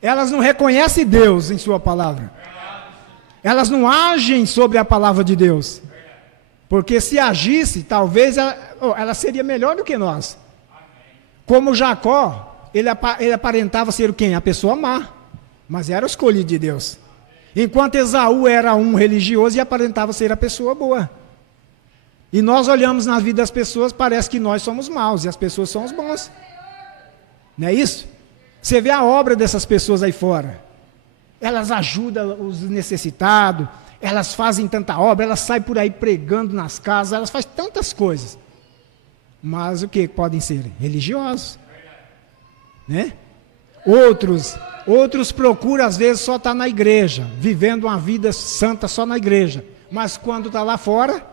elas não reconhecem Deus em sua palavra, elas não agem sobre a palavra de Deus, porque se agisse, talvez ela seria melhor do que nós. Como Jacó, ele aparentava ser quem? A pessoa má, mas era o escolhido de Deus. Enquanto Esaú era um religioso e aparentava ser a pessoa boa. E nós olhamos na vida das pessoas, parece que nós somos maus e as pessoas são os bons. Não é isso? Você vê a obra dessas pessoas aí fora. Elas ajudam os necessitados, elas fazem tanta obra, elas saem por aí pregando nas casas, elas fazem tantas coisas. Mas o que podem ser? Religiosos. Né? Outros procuram, às vezes, só estar na igreja, vivendo uma vida santa só na igreja. Mas quando está lá fora,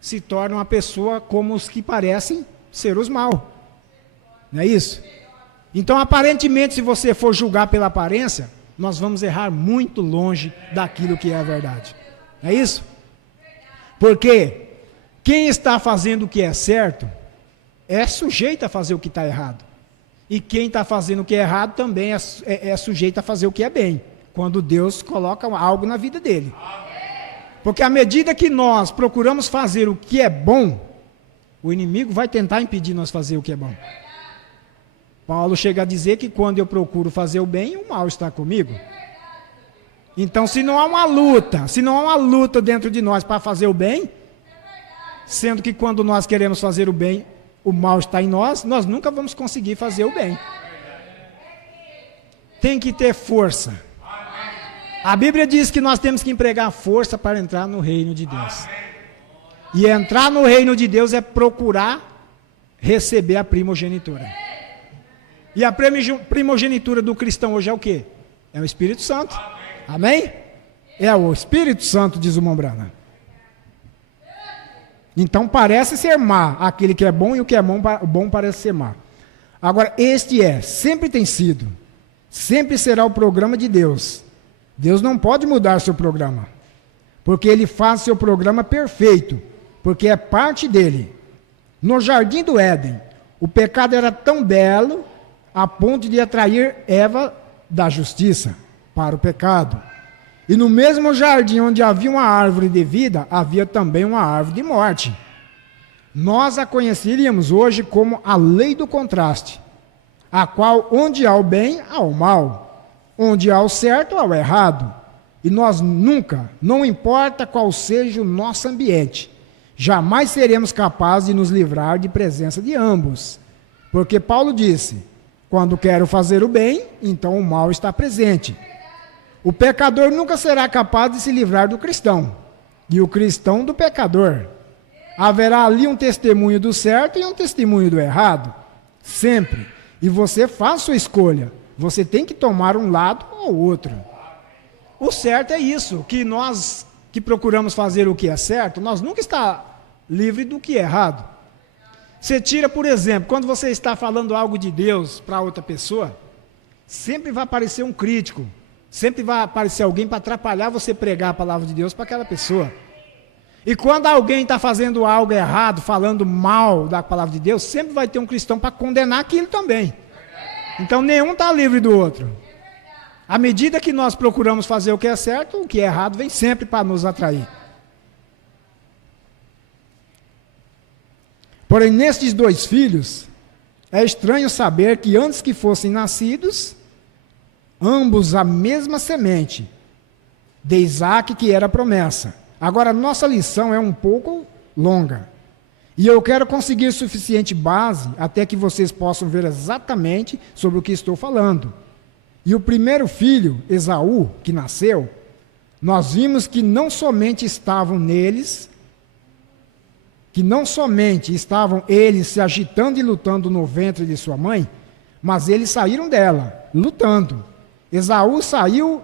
se torna uma pessoa como os que parecem ser os maus. Não é isso? Então, aparentemente, se você for julgar pela aparência, nós vamos errar muito longe daquilo que é a verdade. É isso? Porque quem está fazendo o que é certo, é sujeito a fazer o que está errado. E quem está fazendo o que é errado também é sujeito a fazer o que é bem, quando Deus coloca algo na vida dele. Porque à medida que nós procuramos fazer o que é bom, o inimigo vai tentar impedir nós fazer o que é bom. Paulo chega a dizer que quando eu procuro fazer o bem, o mal está comigo. Então, se não há uma luta dentro de nós para fazer o bem, sendo que quando nós queremos fazer o bem, o mal está em nós, nós nunca vamos conseguir fazer o bem. Tem que ter força. A Bíblia diz que nós temos que empregar força para entrar no reino de Deus. E entrar no reino de Deus é procurar receber a primogenitura. E a primogenitura do cristão hoje é o quê? É o Espírito Santo. Amém? É o Espírito Santo, diz o Mombrana. Então parece ser má aquele que é bom, e o que é bom parece ser má. Agora, sempre tem sido, sempre será o programa de Deus. Deus não pode mudar seu programa, porque Ele faz seu programa perfeito, porque é parte dele. No jardim do Éden, o pecado era tão belo, a ponto de atrair Eva da justiça para o pecado. E no mesmo jardim onde havia uma árvore de vida, havia também uma árvore de morte. Nós a conheceríamos hoje como a lei do contraste, a qual, onde há o bem, há o mal, onde há o certo, há o errado. E nós nunca, não importa qual seja o nosso ambiente, jamais seremos capazes de nos livrar de presença de ambos. Porque Paulo disse, quando quero fazer o bem, então o mal está presente. O pecador nunca será capaz de se livrar do cristão, e o cristão do pecador. Haverá ali um testemunho do certo e um testemunho do errado, sempre. E você faz sua escolha, você tem que tomar um lado ou outro. O certo é isso, que nós que procuramos fazer o que é certo, nós nunca está livre do que é errado. Você tira, por exemplo, quando você está falando algo de Deus para outra pessoa, sempre vai aparecer um crítico, sempre vai aparecer alguém para atrapalhar você pregar a palavra de Deus para aquela pessoa. E quando alguém está fazendo algo errado, falando mal da palavra de Deus, sempre vai ter um cristão para condenar aquilo também. Então nenhum está livre do outro. À medida que nós procuramos fazer o que é certo, o que é errado vem sempre para nos atrair. Porém, nestes dois filhos, é estranho saber que antes que fossem nascidos, ambos a mesma semente de Isaac, que era a promessa. Agora, nossa lição é um pouco longa. E eu quero conseguir suficiente base até que vocês possam ver exatamente sobre o que estou falando. E o primeiro filho, Esaú, que nasceu, nós vimos que não somente estavam eles se agitando e lutando no ventre de sua mãe, mas eles saíram dela, lutando. Esaú saiu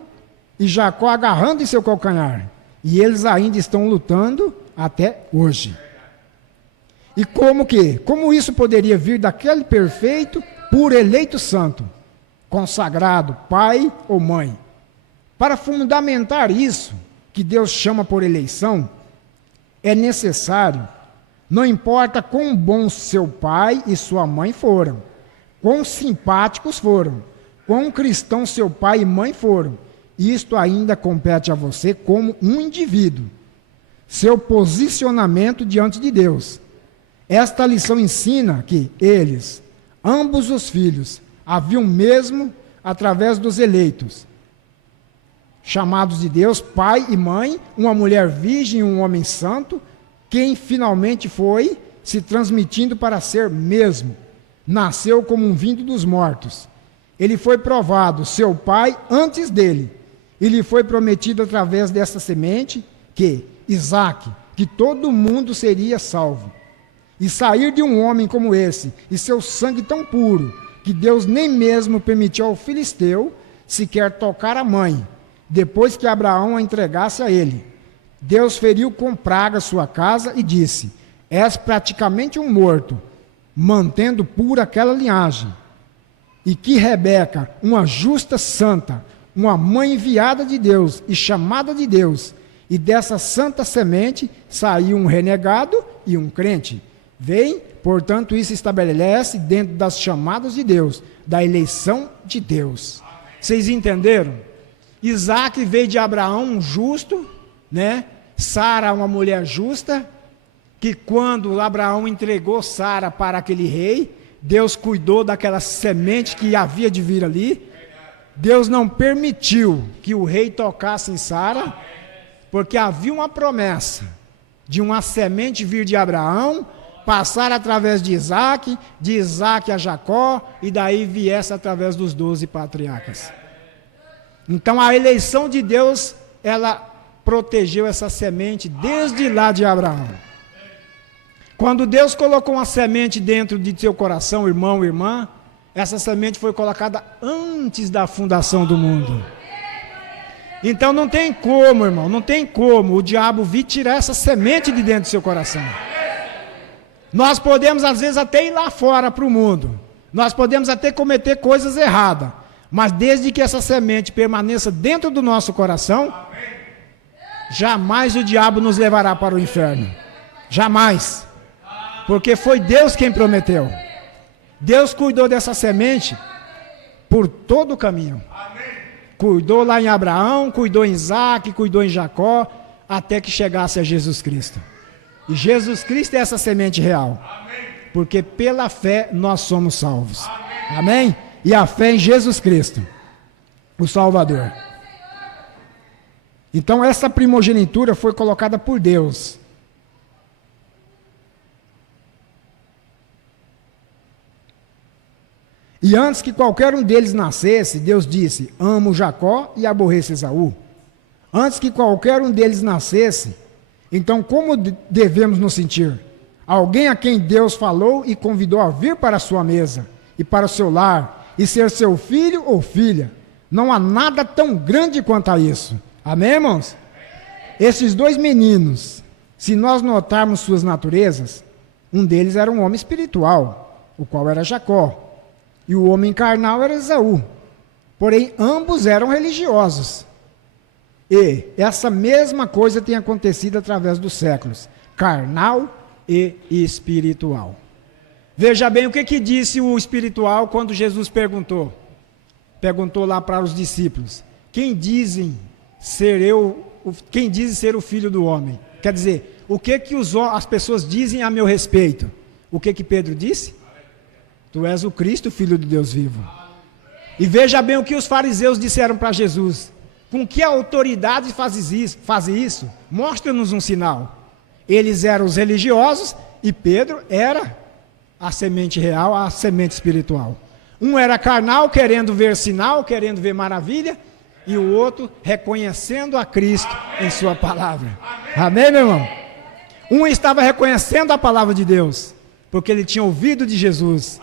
e Jacó agarrando em seu calcanhar. E eles ainda estão lutando até hoje. E como isso poderia vir daquele perfeito, puro, eleito santo, consagrado, pai ou mãe? Para fundamentar isso, que Deus chama por eleição, é necessário, não importa quão bons seu pai e sua mãe foram, quão simpáticos foram, quão cristãos seu pai e mãe foram, isto ainda compete a você como um indivíduo, seu posicionamento diante de Deus. Esta lição ensina que eles, ambos os filhos, haviam mesmo através dos eleitos, chamados de Deus, pai e mãe, uma mulher virgem e um homem santo, quem finalmente foi se transmitindo para ser mesmo, nasceu como um vindo dos mortos. Ele foi provado, seu pai, antes dele, e lhe foi prometido através dessa semente, que, Isaac, que todo mundo seria salvo. E sair de um homem como esse, e seu sangue tão puro, que Deus nem mesmo permitiu ao filisteu sequer tocar a mãe, depois que Abraão a entregasse a ele. Deus feriu com praga sua casa e disse: és praticamente um morto, mantendo pura aquela linhagem. E que Rebeca, uma justa santa, uma mãe enviada de Deus e chamada de Deus, e dessa santa semente saiu um renegado e um crente. Vem, portanto, isso estabelece dentro das chamadas de Deus, da eleição de Deus. Vocês entenderam? Isaac veio de Abraão, um justo, né? Sara, uma mulher justa, que quando Abraão entregou Sara para aquele rei, Deus cuidou daquela semente que havia de vir ali. Deus não permitiu que o rei tocasse em Sara, porque havia uma promessa de uma semente vir de Abraão, passar através de Isaac a Jacó, e daí viesse através dos 12 patriarcas. Então a eleição de Deus, ela protegeu essa semente desde lá de Abraão. Quando Deus colocou uma semente dentro de seu coração, irmão, irmã, essa semente foi colocada antes da fundação do mundo. Então não tem como, irmão, não tem como o diabo vir tirar essa semente de dentro do seu coração. Nós podemos às vezes até ir lá fora para o mundo, nós podemos até cometer coisas erradas, mas desde que essa semente permaneça dentro do nosso coração, jamais o diabo nos levará para o inferno. Jamais. Porque foi Deus quem prometeu. Deus cuidou dessa semente por todo o caminho. Cuidou lá em Abraão, cuidou em Isaac, cuidou em Jacó, até que chegasse a Jesus Cristo. E Jesus Cristo é essa semente real. Porque pela fé nós somos salvos. Amém? E a fé em Jesus Cristo, o Salvador. Então essa primogenitura foi colocada por Deus. E antes que qualquer um deles nascesse, Deus disse: amo Jacó e aborreço Esaú. Antes que qualquer um deles nascesse, então como devemos nos sentir? Alguém a quem Deus falou e convidou a vir para a sua mesa e para o seu lar, e ser seu filho ou filha. Não há nada tão grande quanto a isso. Amém, irmãos? Esses dois meninos, se nós notarmos suas naturezas, um deles era um homem espiritual, o qual era Jacó, e o homem carnal era Esaú. Porém, ambos eram religiosos. E essa mesma coisa tem acontecido através dos séculos, carnal e espiritual. Veja bem o que disse o espiritual quando Jesus perguntou lá para os discípulos: quem dizem ser o filho do homem? Quer dizer, o que as pessoas dizem a meu respeito? O que Pedro disse? Tu és o Cristo, filho do Deus vivo. E veja bem o que os fariseus disseram para Jesus: com que autoridade faz isso? Mostra-nos um sinal. Eles eram os religiosos e Pedro era a semente real, a semente espiritual. Um era carnal, querendo ver sinal, querendo ver maravilha, e o outro reconhecendo a Cristo em sua palavra. Amém, meu irmão? Um estava reconhecendo a palavra de Deus, porque ele tinha ouvido de Jesus.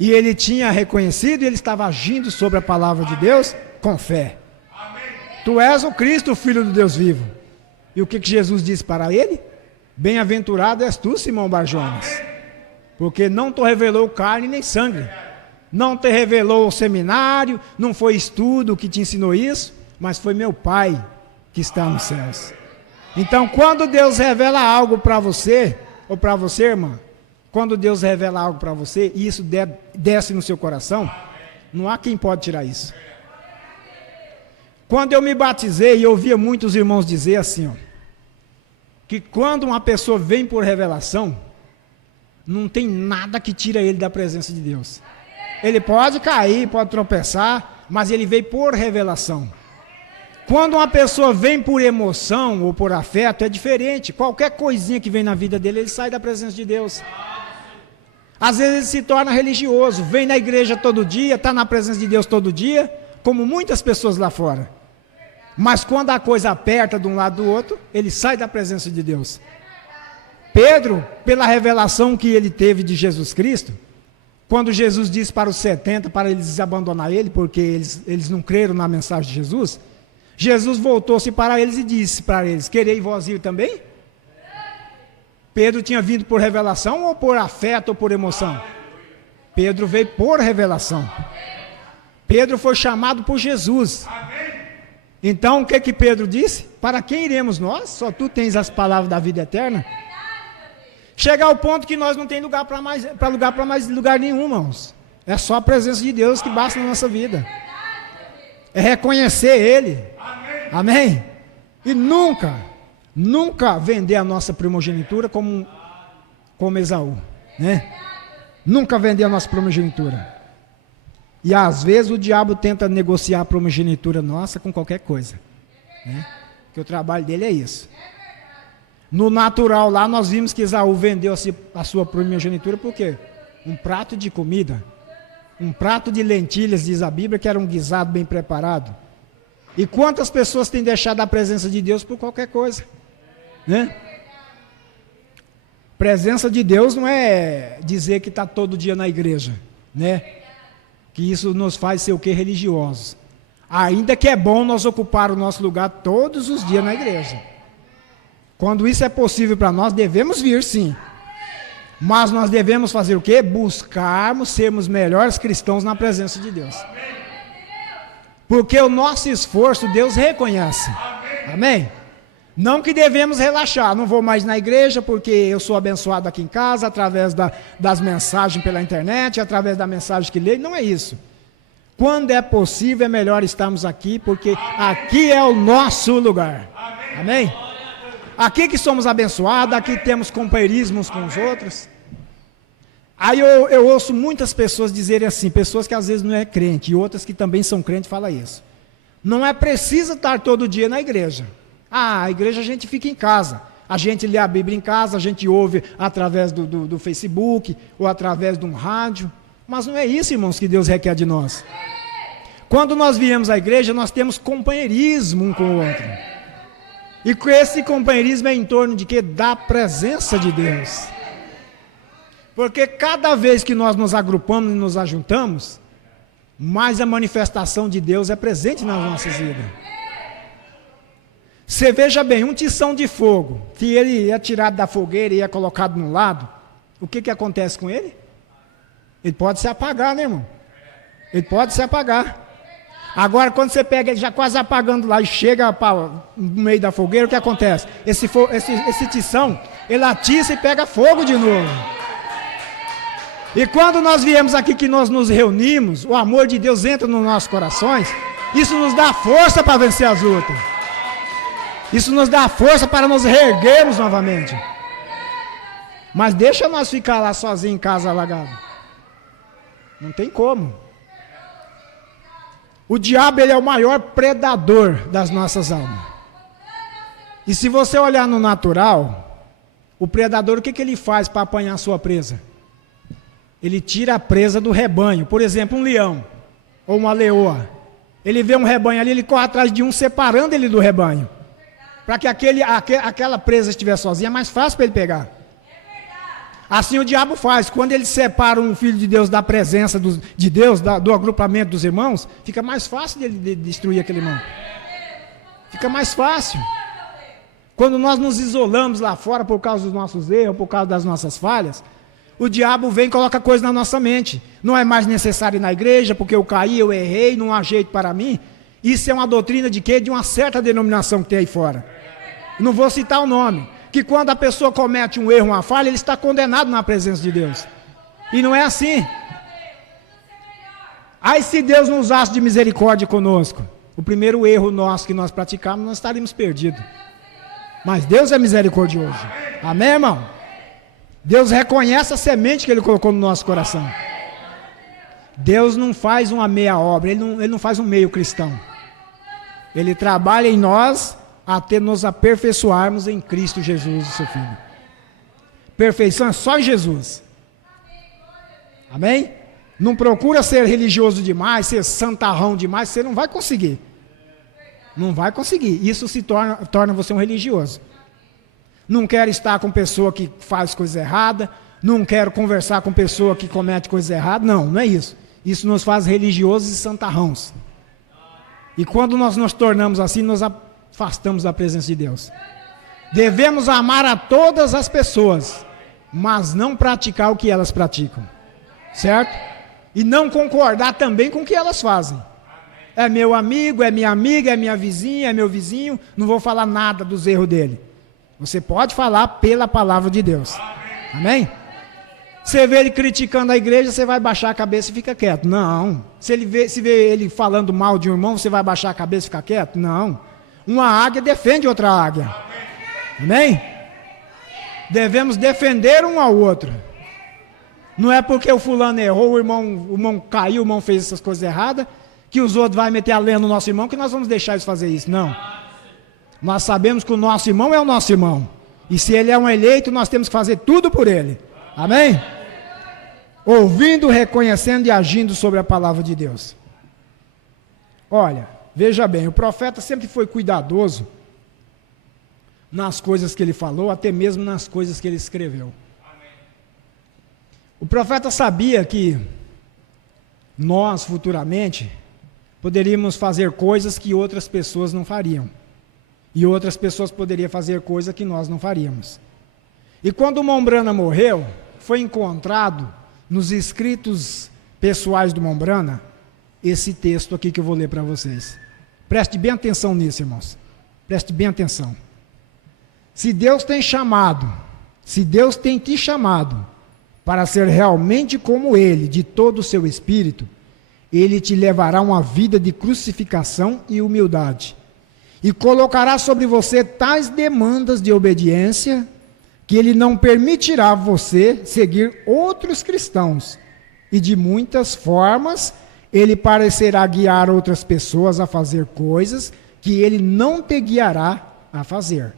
E ele tinha reconhecido e ele estava agindo sobre a palavra de Deus com fé. Tu és o Cristo, o Filho do Deus vivo. E o que Jesus disse para ele? Bem-aventurado és tu, Simão Barjonas, porque não te revelou carne nem sangue, não te revelou o seminário, não foi estudo que te ensinou isso, mas foi meu Pai que está nos céus. Então, quando Deus revela algo para você, ou para você, irmã, quando Deus revela algo para você, e isso desce no seu coração, não há quem pode tirar isso. Quando eu me batizei, eu ouvia muitos irmãos dizer assim, que quando uma pessoa vem por revelação, não tem nada que tira ele da presença de Deus. Ele pode cair, pode tropeçar, mas ele veio por revelação. Quando uma pessoa vem por emoção ou por afeto, é diferente. Qualquer coisinha que vem na vida dele, ele sai da presença de Deus. Às vezes ele se torna religioso, vem na igreja todo dia, está na presença de Deus todo dia, como muitas pessoas lá fora. Mas quando a coisa aperta de um lado do outro, ele sai da presença de Deus. Pedro, pela revelação que ele teve de Jesus Cristo, Quando Jesus disse para os 70, para eles abandonar ele, porque eles não creram na mensagem de Jesus, Jesus voltou-se para eles e disse para eles: querei vós ir também? Pedro tinha vindo por revelação ou por afeto ou por emoção? Pedro veio por revelação. Pedro foi chamado por Jesus. Então o que Pedro disse? Para quem iremos nós? Só tu tens as palavras da vida eterna. Chega ao ponto que nós não temos lugar para mais lugar nenhum, irmãos. É só a presença de Deus que basta na nossa vida. É reconhecer Ele. Amém? E nunca vender a nossa primogenitura como Esaú, né? Nunca vender a nossa primogenitura. E às vezes o diabo tenta negociar a primogenitura nossa com qualquer coisa, né? Porque o trabalho dele é isso. No natural lá nós vimos que Esaú vendeu a sua primogenitura por quê? Um prato de comida, um prato de lentilhas, diz a Bíblia, que era um guisado bem preparado. E quantas pessoas têm deixado a presença de Deus por qualquer coisa, né? Presença de Deus não é dizer que está todo dia na igreja, né? Que isso nos faz ser o que? Religiosos. Ainda que é bom nós ocupar o nosso lugar todos os dias na igreja. Quando isso é possível para nós, devemos vir sim. Mas nós devemos fazer o quê? Buscarmos sermos melhores cristãos na presença de Deus. Porque o nosso esforço Deus reconhece. Amém? Não que devemos relaxar, não vou mais na igreja porque eu sou abençoado aqui em casa, através das mensagens pela internet, através da mensagem que leio, não é isso. Quando é possível é melhor estarmos aqui, porque aqui é o nosso lugar. Amém? Aqui que somos abençoados, aqui temos companheirismo uns com os outros. Aí eu ouço muitas pessoas dizerem assim, pessoas que às vezes não é crente, e outras que também são crentes falam isso. Não é preciso estar todo dia na igreja. A igreja a gente fica em casa. A gente lê a Bíblia em casa, a gente ouve através do Facebook, ou através de um rádio. Mas não é isso, irmãos, que Deus requer de nós. Quando nós viemos à igreja, nós temos companheirismo um com o outro. E esse companheirismo é em torno de quê? Da presença de Deus. Porque cada vez que nós nos agrupamos e nos ajuntamos, mais a manifestação de Deus é presente nas nossas vidas. Você veja bem, um tição de fogo, que ele é tirado da fogueira e é colocado no lado, o que acontece com ele? Ele pode se apagar, né, irmão? Ele pode se apagar. Agora, quando você pega ele já quase apagando lá e chega no meio da fogueira, o que acontece? Esse tição, ele atiça e pega fogo de novo. E quando nós viemos aqui, que nós nos reunimos, o amor de Deus entra nos nossos corações, isso nos dá força para vencer as lutas. Isso nos dá força para nos reerguermos novamente. Mas deixa nós ficar lá sozinhos em casa alagado. Não tem como. O diabo, ele é o maior predador das nossas almas. E se você olhar no natural, o predador, o que ele faz para apanhar a sua presa? Ele tira a presa do rebanho. Por exemplo, um leão ou uma leoa. Ele vê um rebanho ali, ele corre atrás de um, separando ele do rebanho. Para que aquela presa estiver sozinha, é mais fácil para ele pegar. Assim o diabo faz. Quando ele separa um filho de Deus da presença de Deus, do agrupamento dos irmãos, fica mais fácil dele destruir aquele irmão. Fica mais fácil. Quando nós nos isolamos lá fora por causa dos nossos erros, por causa das nossas falhas, o diabo vem e coloca coisa na nossa mente. Não é mais necessário ir na igreja, porque eu caí, eu errei, não há jeito para mim. Isso é uma doutrina de quê? De uma certa denominação que tem aí fora. Não vou citar o nome. Que quando a pessoa comete um erro, uma falha, ele está condenado na presença de Deus. E não é assim. Aí se Deus não usasse de misericórdia conosco, o primeiro erro nosso que nós praticamos, nós estaríamos perdidos. Mas Deus é misericordioso. Amém, irmão? Deus reconhece a semente que Ele colocou no nosso coração. Deus não faz uma meia obra, Ele não faz um meio cristão. Ele trabalha em nós até nos aperfeiçoarmos em Cristo Jesus, o seu Filho. Perfeição é só em Jesus. Amém? Não procura ser religioso demais, ser santarrão demais, você não vai conseguir. Não vai conseguir. Isso se torna você um religioso. Não quer estar com pessoa que faz coisa errada, não quero conversar com pessoa que comete coisa errada. Não, não é isso. Isso nos faz religiosos e santarrãos. E quando nós nos tornamos assim, nos afastamos da presença de Deus. Devemos amar a todas as pessoas, mas não praticar o que elas praticam. Certo? E não concordar também com o que elas fazem. É meu amigo, é minha amiga, é minha vizinha, é meu vizinho, não vou falar nada dos erros dele. Você pode falar pela palavra de Deus. Amém? Você vê ele criticando a igreja, você vai baixar a cabeça e fica quieto. Não. Se vê ele falando mal de um irmão, você vai baixar a cabeça e ficar quieto? Não. Uma águia defende outra águia. Amém? Devemos defender um ao outro. Não é porque o fulano errou, o irmão caiu, o irmão fez essas coisas erradas, que os outros vão meter a lenha no nosso irmão, que nós vamos deixar eles fazer isso. Não. Nós sabemos que o nosso irmão é o nosso irmão. E se ele é um eleito, nós temos que fazer tudo por ele. Amém? Ouvindo, reconhecendo e agindo sobre a palavra de Deus. Olha, veja bem, o profeta sempre foi cuidadoso nas coisas que ele falou, até mesmo nas coisas que ele escreveu. O profeta sabia que nós, futuramente, poderíamos fazer coisas que outras pessoas não fariam. E outras pessoas poderiam fazer coisas que nós não faríamos. E quando o Mombrana morreu, foi encontrado nos escritos pessoais do Mombrana esse texto aqui que eu vou ler para vocês. Preste bem atenção nisso, irmãos. Preste bem atenção. Se Deus tem te chamado para ser realmente como Ele, de todo o seu espírito, Ele te levará uma vida de crucificação e humildade, e colocará sobre você tais demandas de obediência, que Ele não permitirá você seguir outros cristãos, e de muitas formas Ele parecerá guiar outras pessoas a fazer coisas que Ele não te guiará a fazer.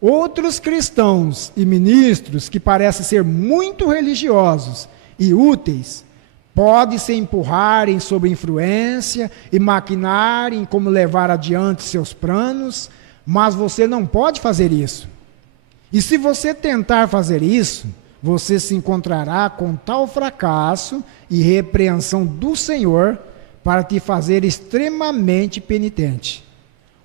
Outros cristãos e ministros que parecem ser muito religiosos e úteis, podem se empurrarem sob influência e maquinarem como levar adiante seus planos, mas você não pode fazer isso. E se você tentar fazer isso, você se encontrará com tal fracasso e repreensão do Senhor para te fazer extremamente penitente.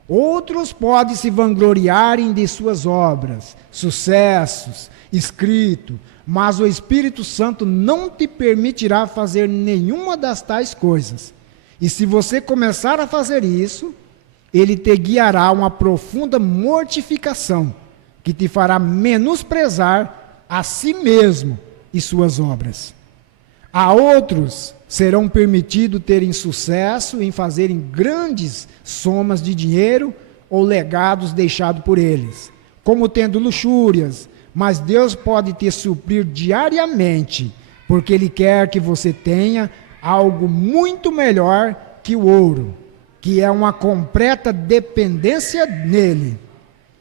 Outros podem se vangloriarem de suas obras, sucessos, escrito, mas o Espírito Santo não te permitirá fazer nenhuma das tais coisas. E se você começar a fazer isso, Ele te guiará a uma profunda mortificação, que te fará menosprezar a si mesmo e suas obras. A outros serão permitidos terem sucesso em fazerem grandes somas de dinheiro ou legados deixados por eles, como tendo luxúrias, mas Deus pode te suprir diariamente, porque Ele quer que você tenha algo muito melhor que o ouro, que é uma completa dependência nele,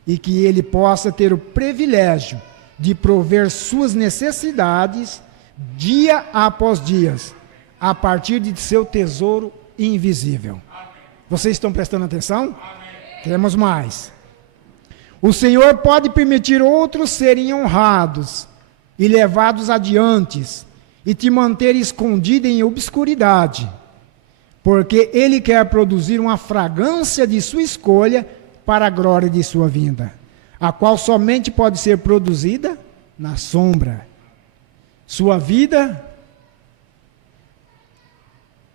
e que Ele possa ter o privilégio de prover suas necessidades dia após dia, a partir de seu tesouro invisível. Vocês estão prestando atenção? Temos mais. O Senhor pode permitir outros serem honrados e levados adiante e te manter escondido em obscuridade, porque Ele quer produzir uma fragrância de sua escolha para a glória de sua vinda, a qual somente pode ser produzida na sombra. Sua vida,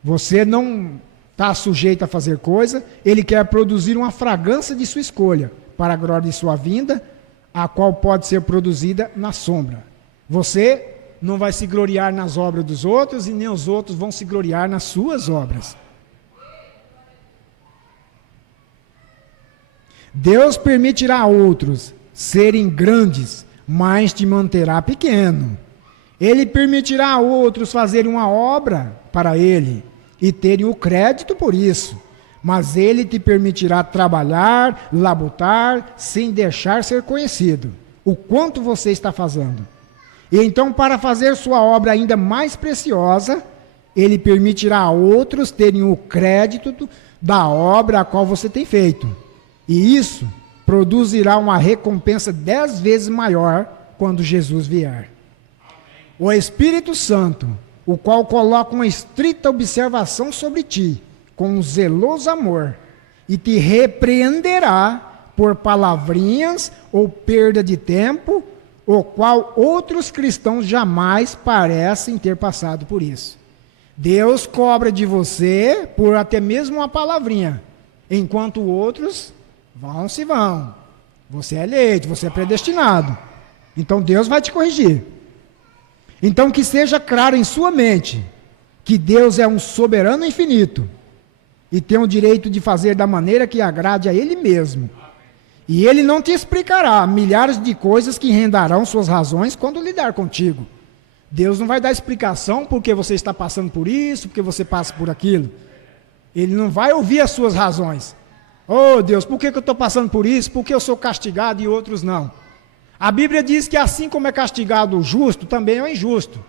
você não está sujeito a fazer coisa, Ele quer produzir uma fragrância de sua escolha para a glória de sua vinda, a qual pode ser produzida na sombra. Você não vai se gloriar nas obras dos outros e nem os outros vão se gloriar nas suas obras. Deus permitirá a outros serem grandes, mas te manterá pequeno. Ele permitirá a outros fazerem uma obra para Ele e terem o crédito por isso, mas Ele te permitirá trabalhar, labutar, sem deixar ser conhecido o quanto você está fazendo. E então, para fazer sua obra ainda mais preciosa, Ele permitirá a outros terem o crédito da obra a qual você tem feito. E isso produzirá uma recompensa 10 vezes maior quando Jesus vier. o Espírito Santo, o qual coloca uma estrita observação sobre ti, com um zeloso amor, e te repreenderá por palavrinhas ou perda de tempo, o qual outros cristãos jamais parecem ter passado por isso. Deus cobra de você por até mesmo uma palavrinha, enquanto outros se vão. Você é eleito, você é predestinado. Então Deus vai te corrigir. Então que seja claro em sua mente que Deus é um soberano infinito e tem o direito de fazer da maneira que agrade a Ele mesmo. E Ele não te explicará milhares de coisas que rendarão suas razões quando lidar contigo. Deus não vai dar explicação porque você está passando por isso, porque você passa por aquilo. Ele não vai ouvir as suas razões. Oh Deus, por que eu estou passando por isso? Por que eu sou castigado e outros não? A Bíblia diz que assim como é castigado o justo, também é o injusto.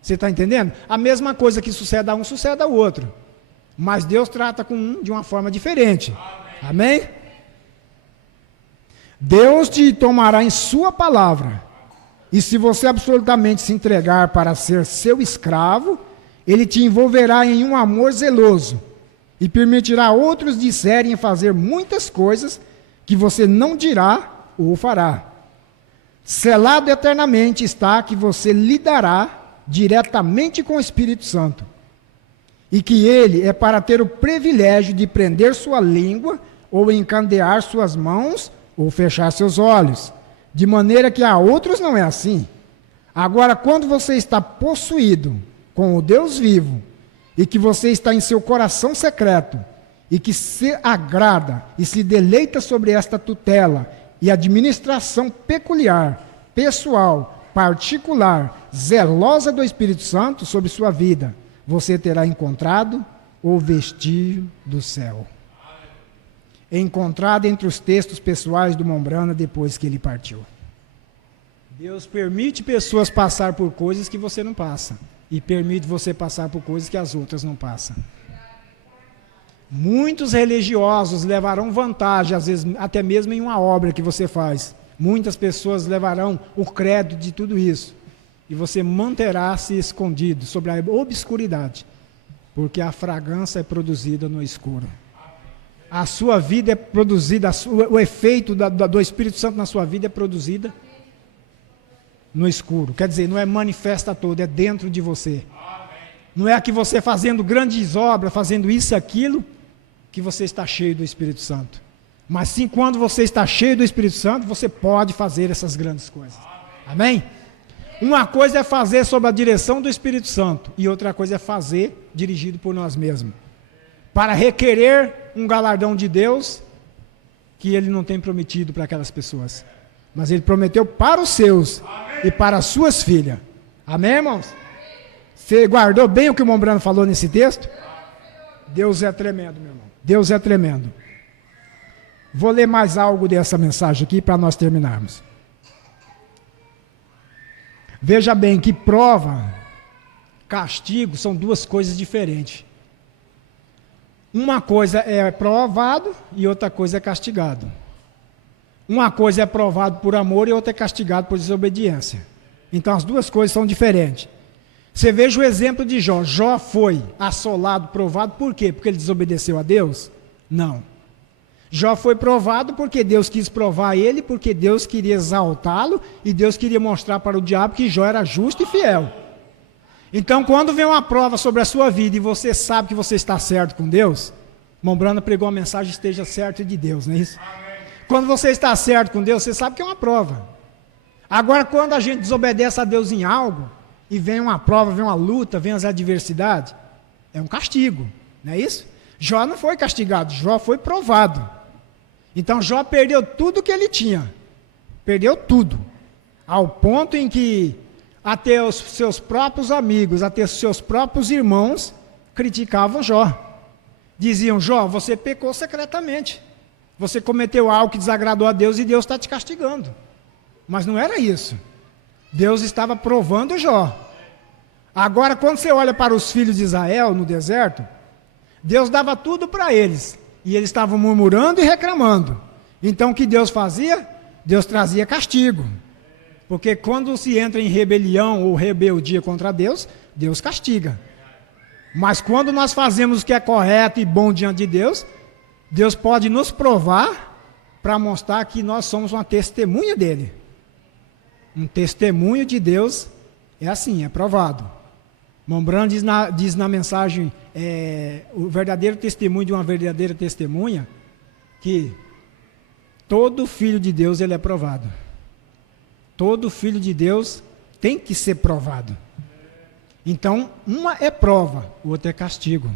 Você está entendendo? A mesma coisa que sucede a um, sucede ao outro. Mas Deus trata com um de uma forma diferente. Amém? Deus te tomará em sua palavra. E se você absolutamente se entregar para ser seu escravo, Ele te envolverá em um amor zeloso e permitirá outros disserem fazer muitas coisas que você não dirá ou fará. Selado eternamente está que você lidará diretamente com o Espírito Santo e que Ele é para ter o privilégio de prender sua língua ou encandear suas mãos ou fechar seus olhos, de maneira que a outros não é assim. Agora, quando você está possuído com o Deus vivo, e que você está em seu coração secreto, e que se agrada e se deleita sobre esta tutela e administração peculiar, pessoal, particular, zelosa do Espírito Santo sobre sua vida, você terá encontrado o vestígio do céu. Encontrado entre os textos pessoais do Mombrana depois que ele partiu. Deus permite pessoas passar por coisas que você não passa. E permite você passar por coisas que as outras não passam. Muitos religiosos levarão vantagem, às vezes até mesmo em uma obra que você faz. Muitas pessoas levarão o crédito de tudo isso. E você manterá-se escondido sobre a obscuridade. Porque a fragrância é produzida no escuro. A sua vida é produzida, o efeito do Espírito Santo na sua vida é produzida no escuro. Quer dizer, não é manifesta todo, é dentro de você. Não é que você fazendo grandes obras, fazendo isso e aquilo, que você está cheio do Espírito Santo. Mas sim, quando você está cheio do Espírito Santo, você pode fazer essas grandes coisas. Amém? Uma coisa é fazer sob a direção do Espírito Santo, e outra coisa é fazer dirigido por nós mesmos. Para requerer um galardão de Deus que Ele não tem prometido para aquelas pessoas. Mas Ele prometeu para os seus. Amém. E para as suas filhas. Amém, irmãos? Você guardou bem o que o Mombrano falou nesse texto? Deus é tremendo, meu irmão. Deus é tremendo. Vou ler mais algo dessa mensagem aqui para nós terminarmos. Veja bem que prova, castigo são duas coisas diferentes. Uma coisa é provado e outra coisa é castigado. Uma coisa é provado por amor e outra é castigado por desobediência. Então as duas coisas são diferentes. Você veja o exemplo de Jó. Jó foi assolado, provado, por quê? Porque ele desobedeceu a Deus? Não. Jó foi provado porque Deus quis provar ele, porque Deus queria exaltá-lo e Deus queria mostrar para o diabo que Jó era justo e fiel. Então, quando vem uma prova sobre a sua vida e você sabe que você está certo com Deus, Mombrana pregou a mensagem, esteja certo de Deus, não é isso? Amém. Quando você está certo com Deus, você sabe que é uma prova. Agora, quando a gente desobedece a Deus em algo, e vem uma prova, vem uma luta, vem as adversidades, é um castigo, não é isso? Jó não foi castigado, Jó foi provado. Então, Jó perdeu tudo que ele tinha. Perdeu tudo. Ao ponto em que até os seus próprios amigos, até os seus próprios irmãos criticavam Jó. Diziam, Jó, você pecou secretamente. Você cometeu algo que desagradou a Deus e Deus está te castigando. Mas não era isso. Deus estava provando Jó. Agora, quando você olha para os filhos de Israel no deserto, Deus dava tudo para eles. E eles estavam murmurando e reclamando. Então, o que Deus fazia? Deus trazia castigo. Porque quando se entra em rebelião ou rebeldia contra Deus, Deus castiga. Mas quando nós fazemos o que é correto e bom diante de Deus, Deus pode nos provar para mostrar que nós somos uma testemunha dele. Um testemunho de Deus é assim, é provado. Mombrano diz na mensagem, o verdadeiro testemunho de uma verdadeira testemunha, que todo filho de Deus ele é provado. Todo filho de Deus tem que ser provado. Então, uma é prova, o outro é castigo.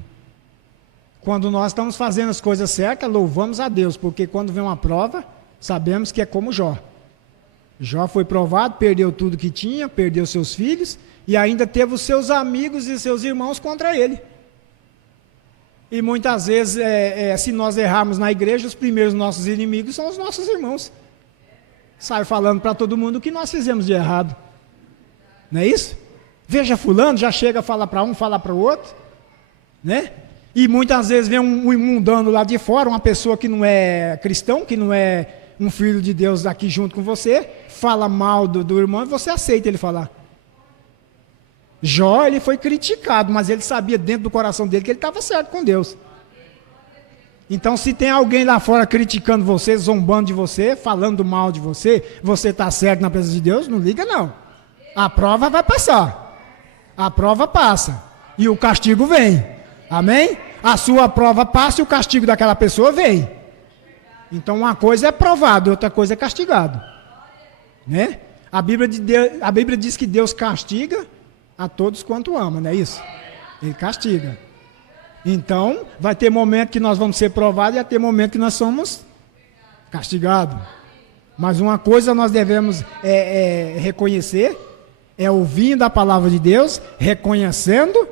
Quando nós estamos fazendo as coisas certas, louvamos a Deus, porque quando vem uma prova, sabemos que é como Jó. Jó foi provado, perdeu tudo que tinha, perdeu seus filhos, e ainda teve os seus amigos e seus irmãos contra ele. E muitas vezes, se nós errarmos na igreja, os primeiros nossos inimigos são os nossos irmãos. Sai falando para todo mundo o que nós fizemos de errado. Não é isso? Veja fulano, já chega a falar para um, fala para o outro. Né? E muitas vezes vem um imundano lá de fora, uma pessoa que não é cristão, que não é um filho de Deus aqui junto com você, fala mal do irmão e você aceita ele falar. Jó, ele foi criticado, mas ele sabia dentro do coração dele que ele estava certo com Deus. Então, se tem alguém lá fora criticando você, zombando de você, falando mal de você, você está certo na presença de Deus, não liga não. A prova vai passar. A prova passa. E o castigo vem. Amém? A sua prova passa e o castigo daquela pessoa vem. Então, uma coisa é provado, outra coisa é castigado. Né? A Bíblia diz que Deus castiga a todos quanto ama, não é isso? Ele castiga. Então, vai ter momento que nós vamos ser provados e vai ter momento que nós somos castigados. Mas uma coisa nós devemos reconhecer, ouvindo a palavra de Deus, reconhecendo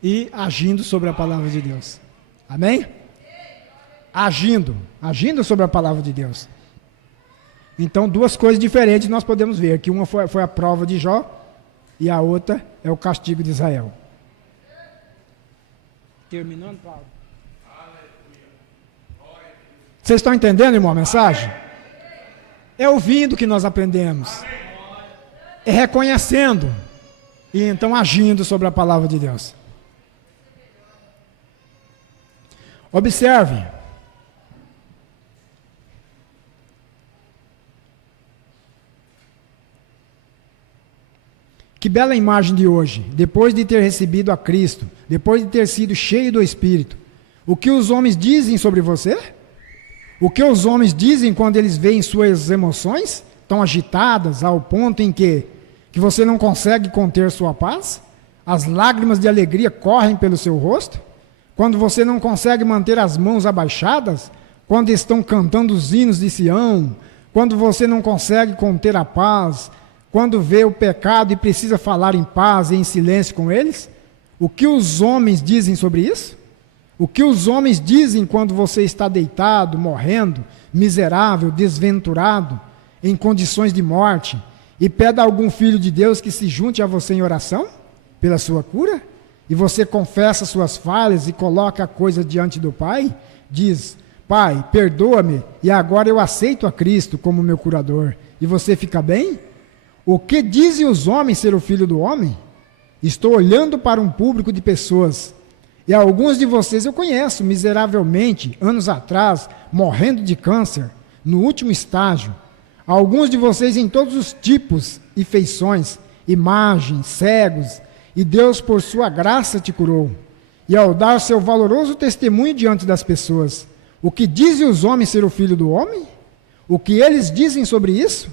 e agindo sobre a palavra de Deus. Amém? Agindo sobre a palavra de Deus. Então, duas coisas diferentes nós podemos ver, que uma foi a prova de Jó e a outra é o castigo de Israel. Terminando, Paulo. Vocês estão entendendo, irmão, a mensagem? É ouvindo que nós aprendemos. É reconhecendo. E então agindo sobre a palavra de Deus. Observe. Que bela imagem de hoje, depois de ter recebido a Cristo, depois de ter sido cheio do Espírito. O que os homens dizem sobre você? O que os homens dizem quando eles veem suas emoções tão agitadas ao ponto em que você não consegue conter sua paz? As lágrimas de alegria correm pelo seu rosto? Quando você não consegue manter as mãos abaixadas? Quando estão cantando os hinos de Sião? Quando você não consegue conter a paz? Quando vê o pecado e precisa falar em paz e em silêncio com eles? O que os homens dizem sobre isso? O que os homens dizem quando você está deitado, morrendo, miserável, desventurado, em condições de morte, e pede a algum filho de Deus que se junte a você em oração, pela sua cura? E você confessa suas falhas e coloca a coisa diante do Pai? Diz, Pai, perdoa-me, e agora eu aceito a Cristo como meu curador. E você fica bem? O que dizem os homens ser o filho do homem? Estou olhando para um público de pessoas, e alguns de vocês eu conheço miseravelmente, anos atrás, morrendo de câncer, no último estágio. Alguns de vocês em todos os tipos e feições, imagens, cegos, e Deus por sua graça te curou. E ao dar seu valoroso testemunho diante das pessoas, o que dizem os homens ser o filho do homem? O que eles dizem sobre isso?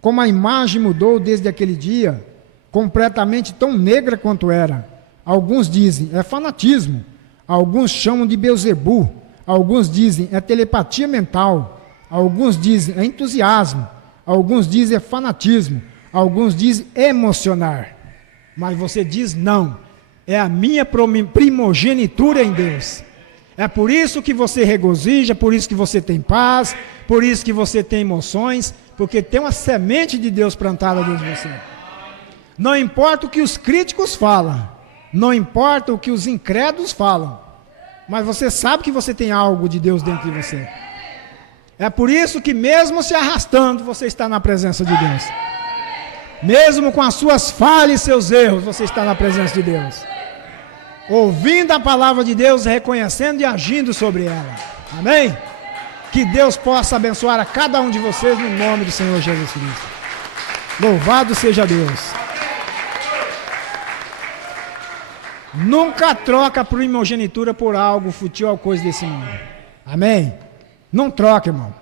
Como a imagem mudou desde aquele dia, completamente tão negra quanto era. Alguns dizem, é fanatismo. Alguns chamam de Beelzebu. Alguns dizem, é telepatia mental. Alguns dizem, é entusiasmo. Alguns dizem, é fanatismo. Alguns dizem, emocionar. Mas você diz, não. É a minha primogenitura em Deus. É por isso que você regozija, por isso que você tem paz, por isso que você tem emoções, porque tem uma semente de Deus plantada dentro de você. Não importa o que os críticos falam, não importa o que os incrédulos falam, mas você sabe que você tem algo de Deus dentro de você. É por isso que mesmo se arrastando, você está na presença de Deus. Mesmo com as suas falhas e seus erros, você está na presença de Deus. Ouvindo a palavra de Deus, reconhecendo e agindo sobre ela. Amém? Que Deus possa abençoar a cada um de vocês no nome do Senhor Jesus Cristo. Louvado seja Deus. Nunca troca a primogenitura por algo fútil ou coisa desse mundo. Amém? Não troca, irmão.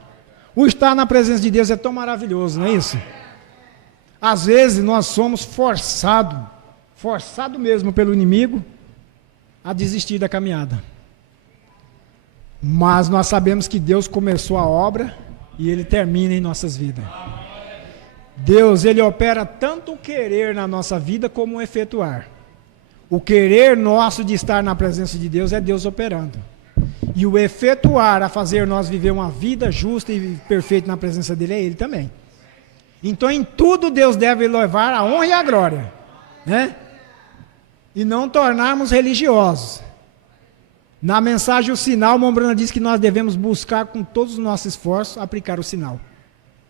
O estar na presença de Deus é tão maravilhoso, não é isso? Às vezes nós somos forçado mesmo pelo inimigo a desistir da caminhada. Mas nós sabemos que Deus começou a obra e Ele termina em nossas vidas. Deus, Ele opera tanto o querer na nossa vida como o efetuar. O querer nosso de estar na presença de Deus é Deus operando. E o efetuar a fazer nós viver uma vida justa e perfeita na presença dEle é Ele também. Então em tudo Deus deve levar a honra e a glória, né? E não tornarmos religiosos. Na mensagem o sinal, Mombrana diz que nós devemos buscar com todos os nossos esforços aplicar o sinal.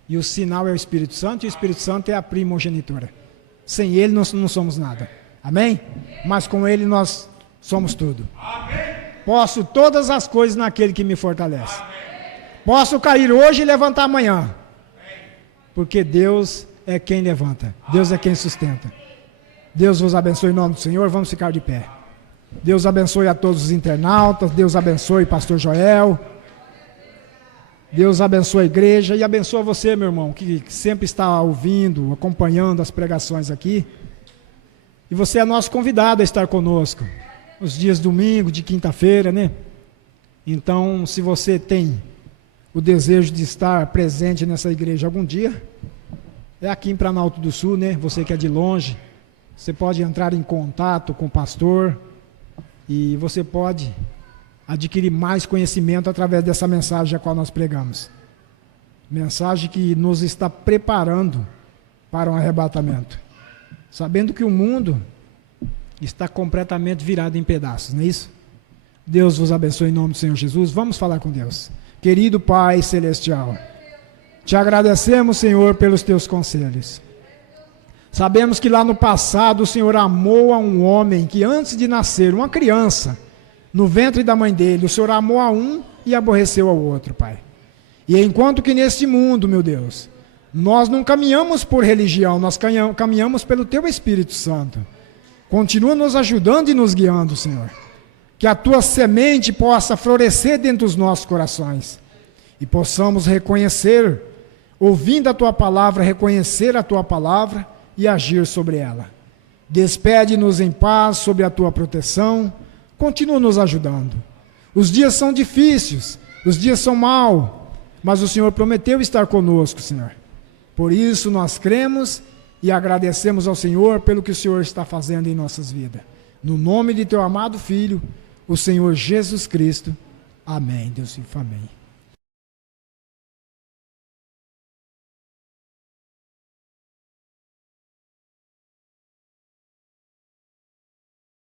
E o sinal é o Espírito Santo, e o Espírito Santo é a primogenitura. Sem Ele nós não somos nada. Amém? Mas com Ele nós somos tudo. Amém. Posso todas as coisas naquele que me fortalece. Amém. Posso cair hoje e levantar amanhã. Porque Deus é quem levanta. Deus é quem sustenta. Deus vos abençoe em nome do Senhor. Vamos ficar de pé. Deus abençoe a todos os internautas. Deus abençoe pastor Joel. Deus abençoe a igreja. E abençoe você, meu irmão, que sempre está ouvindo, acompanhando as pregações aqui. E você é nosso convidado a estar conosco. Os dias domingo, de quinta-feira, né? Então, se você tem o desejo de estar presente nessa igreja algum dia, é aqui em Planalto do Sul, né? Você que é de longe, você pode entrar em contato com o pastor e você pode adquirir mais conhecimento através dessa mensagem a qual nós pregamos. Mensagem que nos está preparando para um arrebatamento. Sabendo que o mundo está completamente virado em pedaços, não é isso? Deus vos abençoe em nome do Senhor Jesus. Vamos falar com Deus. Querido Pai Celestial, te agradecemos, Senhor, pelos teus conselhos. Sabemos que lá no passado o Senhor amou a um homem que antes de nascer, uma criança, no ventre da mãe dele, o Senhor amou a um e aborreceu ao outro, Pai. E enquanto que neste mundo, meu Deus, nós não caminhamos por religião, nós caminhamos pelo teu Espírito Santo. Continua nos ajudando e nos guiando, Senhor. Que a tua semente possa florescer dentro dos nossos corações. E possamos reconhecer, ouvindo a tua palavra, reconhecer a tua palavra e agir sobre ela. Despede-nos em paz sob a tua proteção. Continua nos ajudando. Os dias são difíceis, os dias são maus, mas o Senhor prometeu estar conosco, Senhor. Por isso nós cremos e agradecemos ao Senhor pelo que o Senhor está fazendo em nossas vidas. No nome de teu amado Filho, o Senhor Jesus Cristo. Amém. Deus te amém.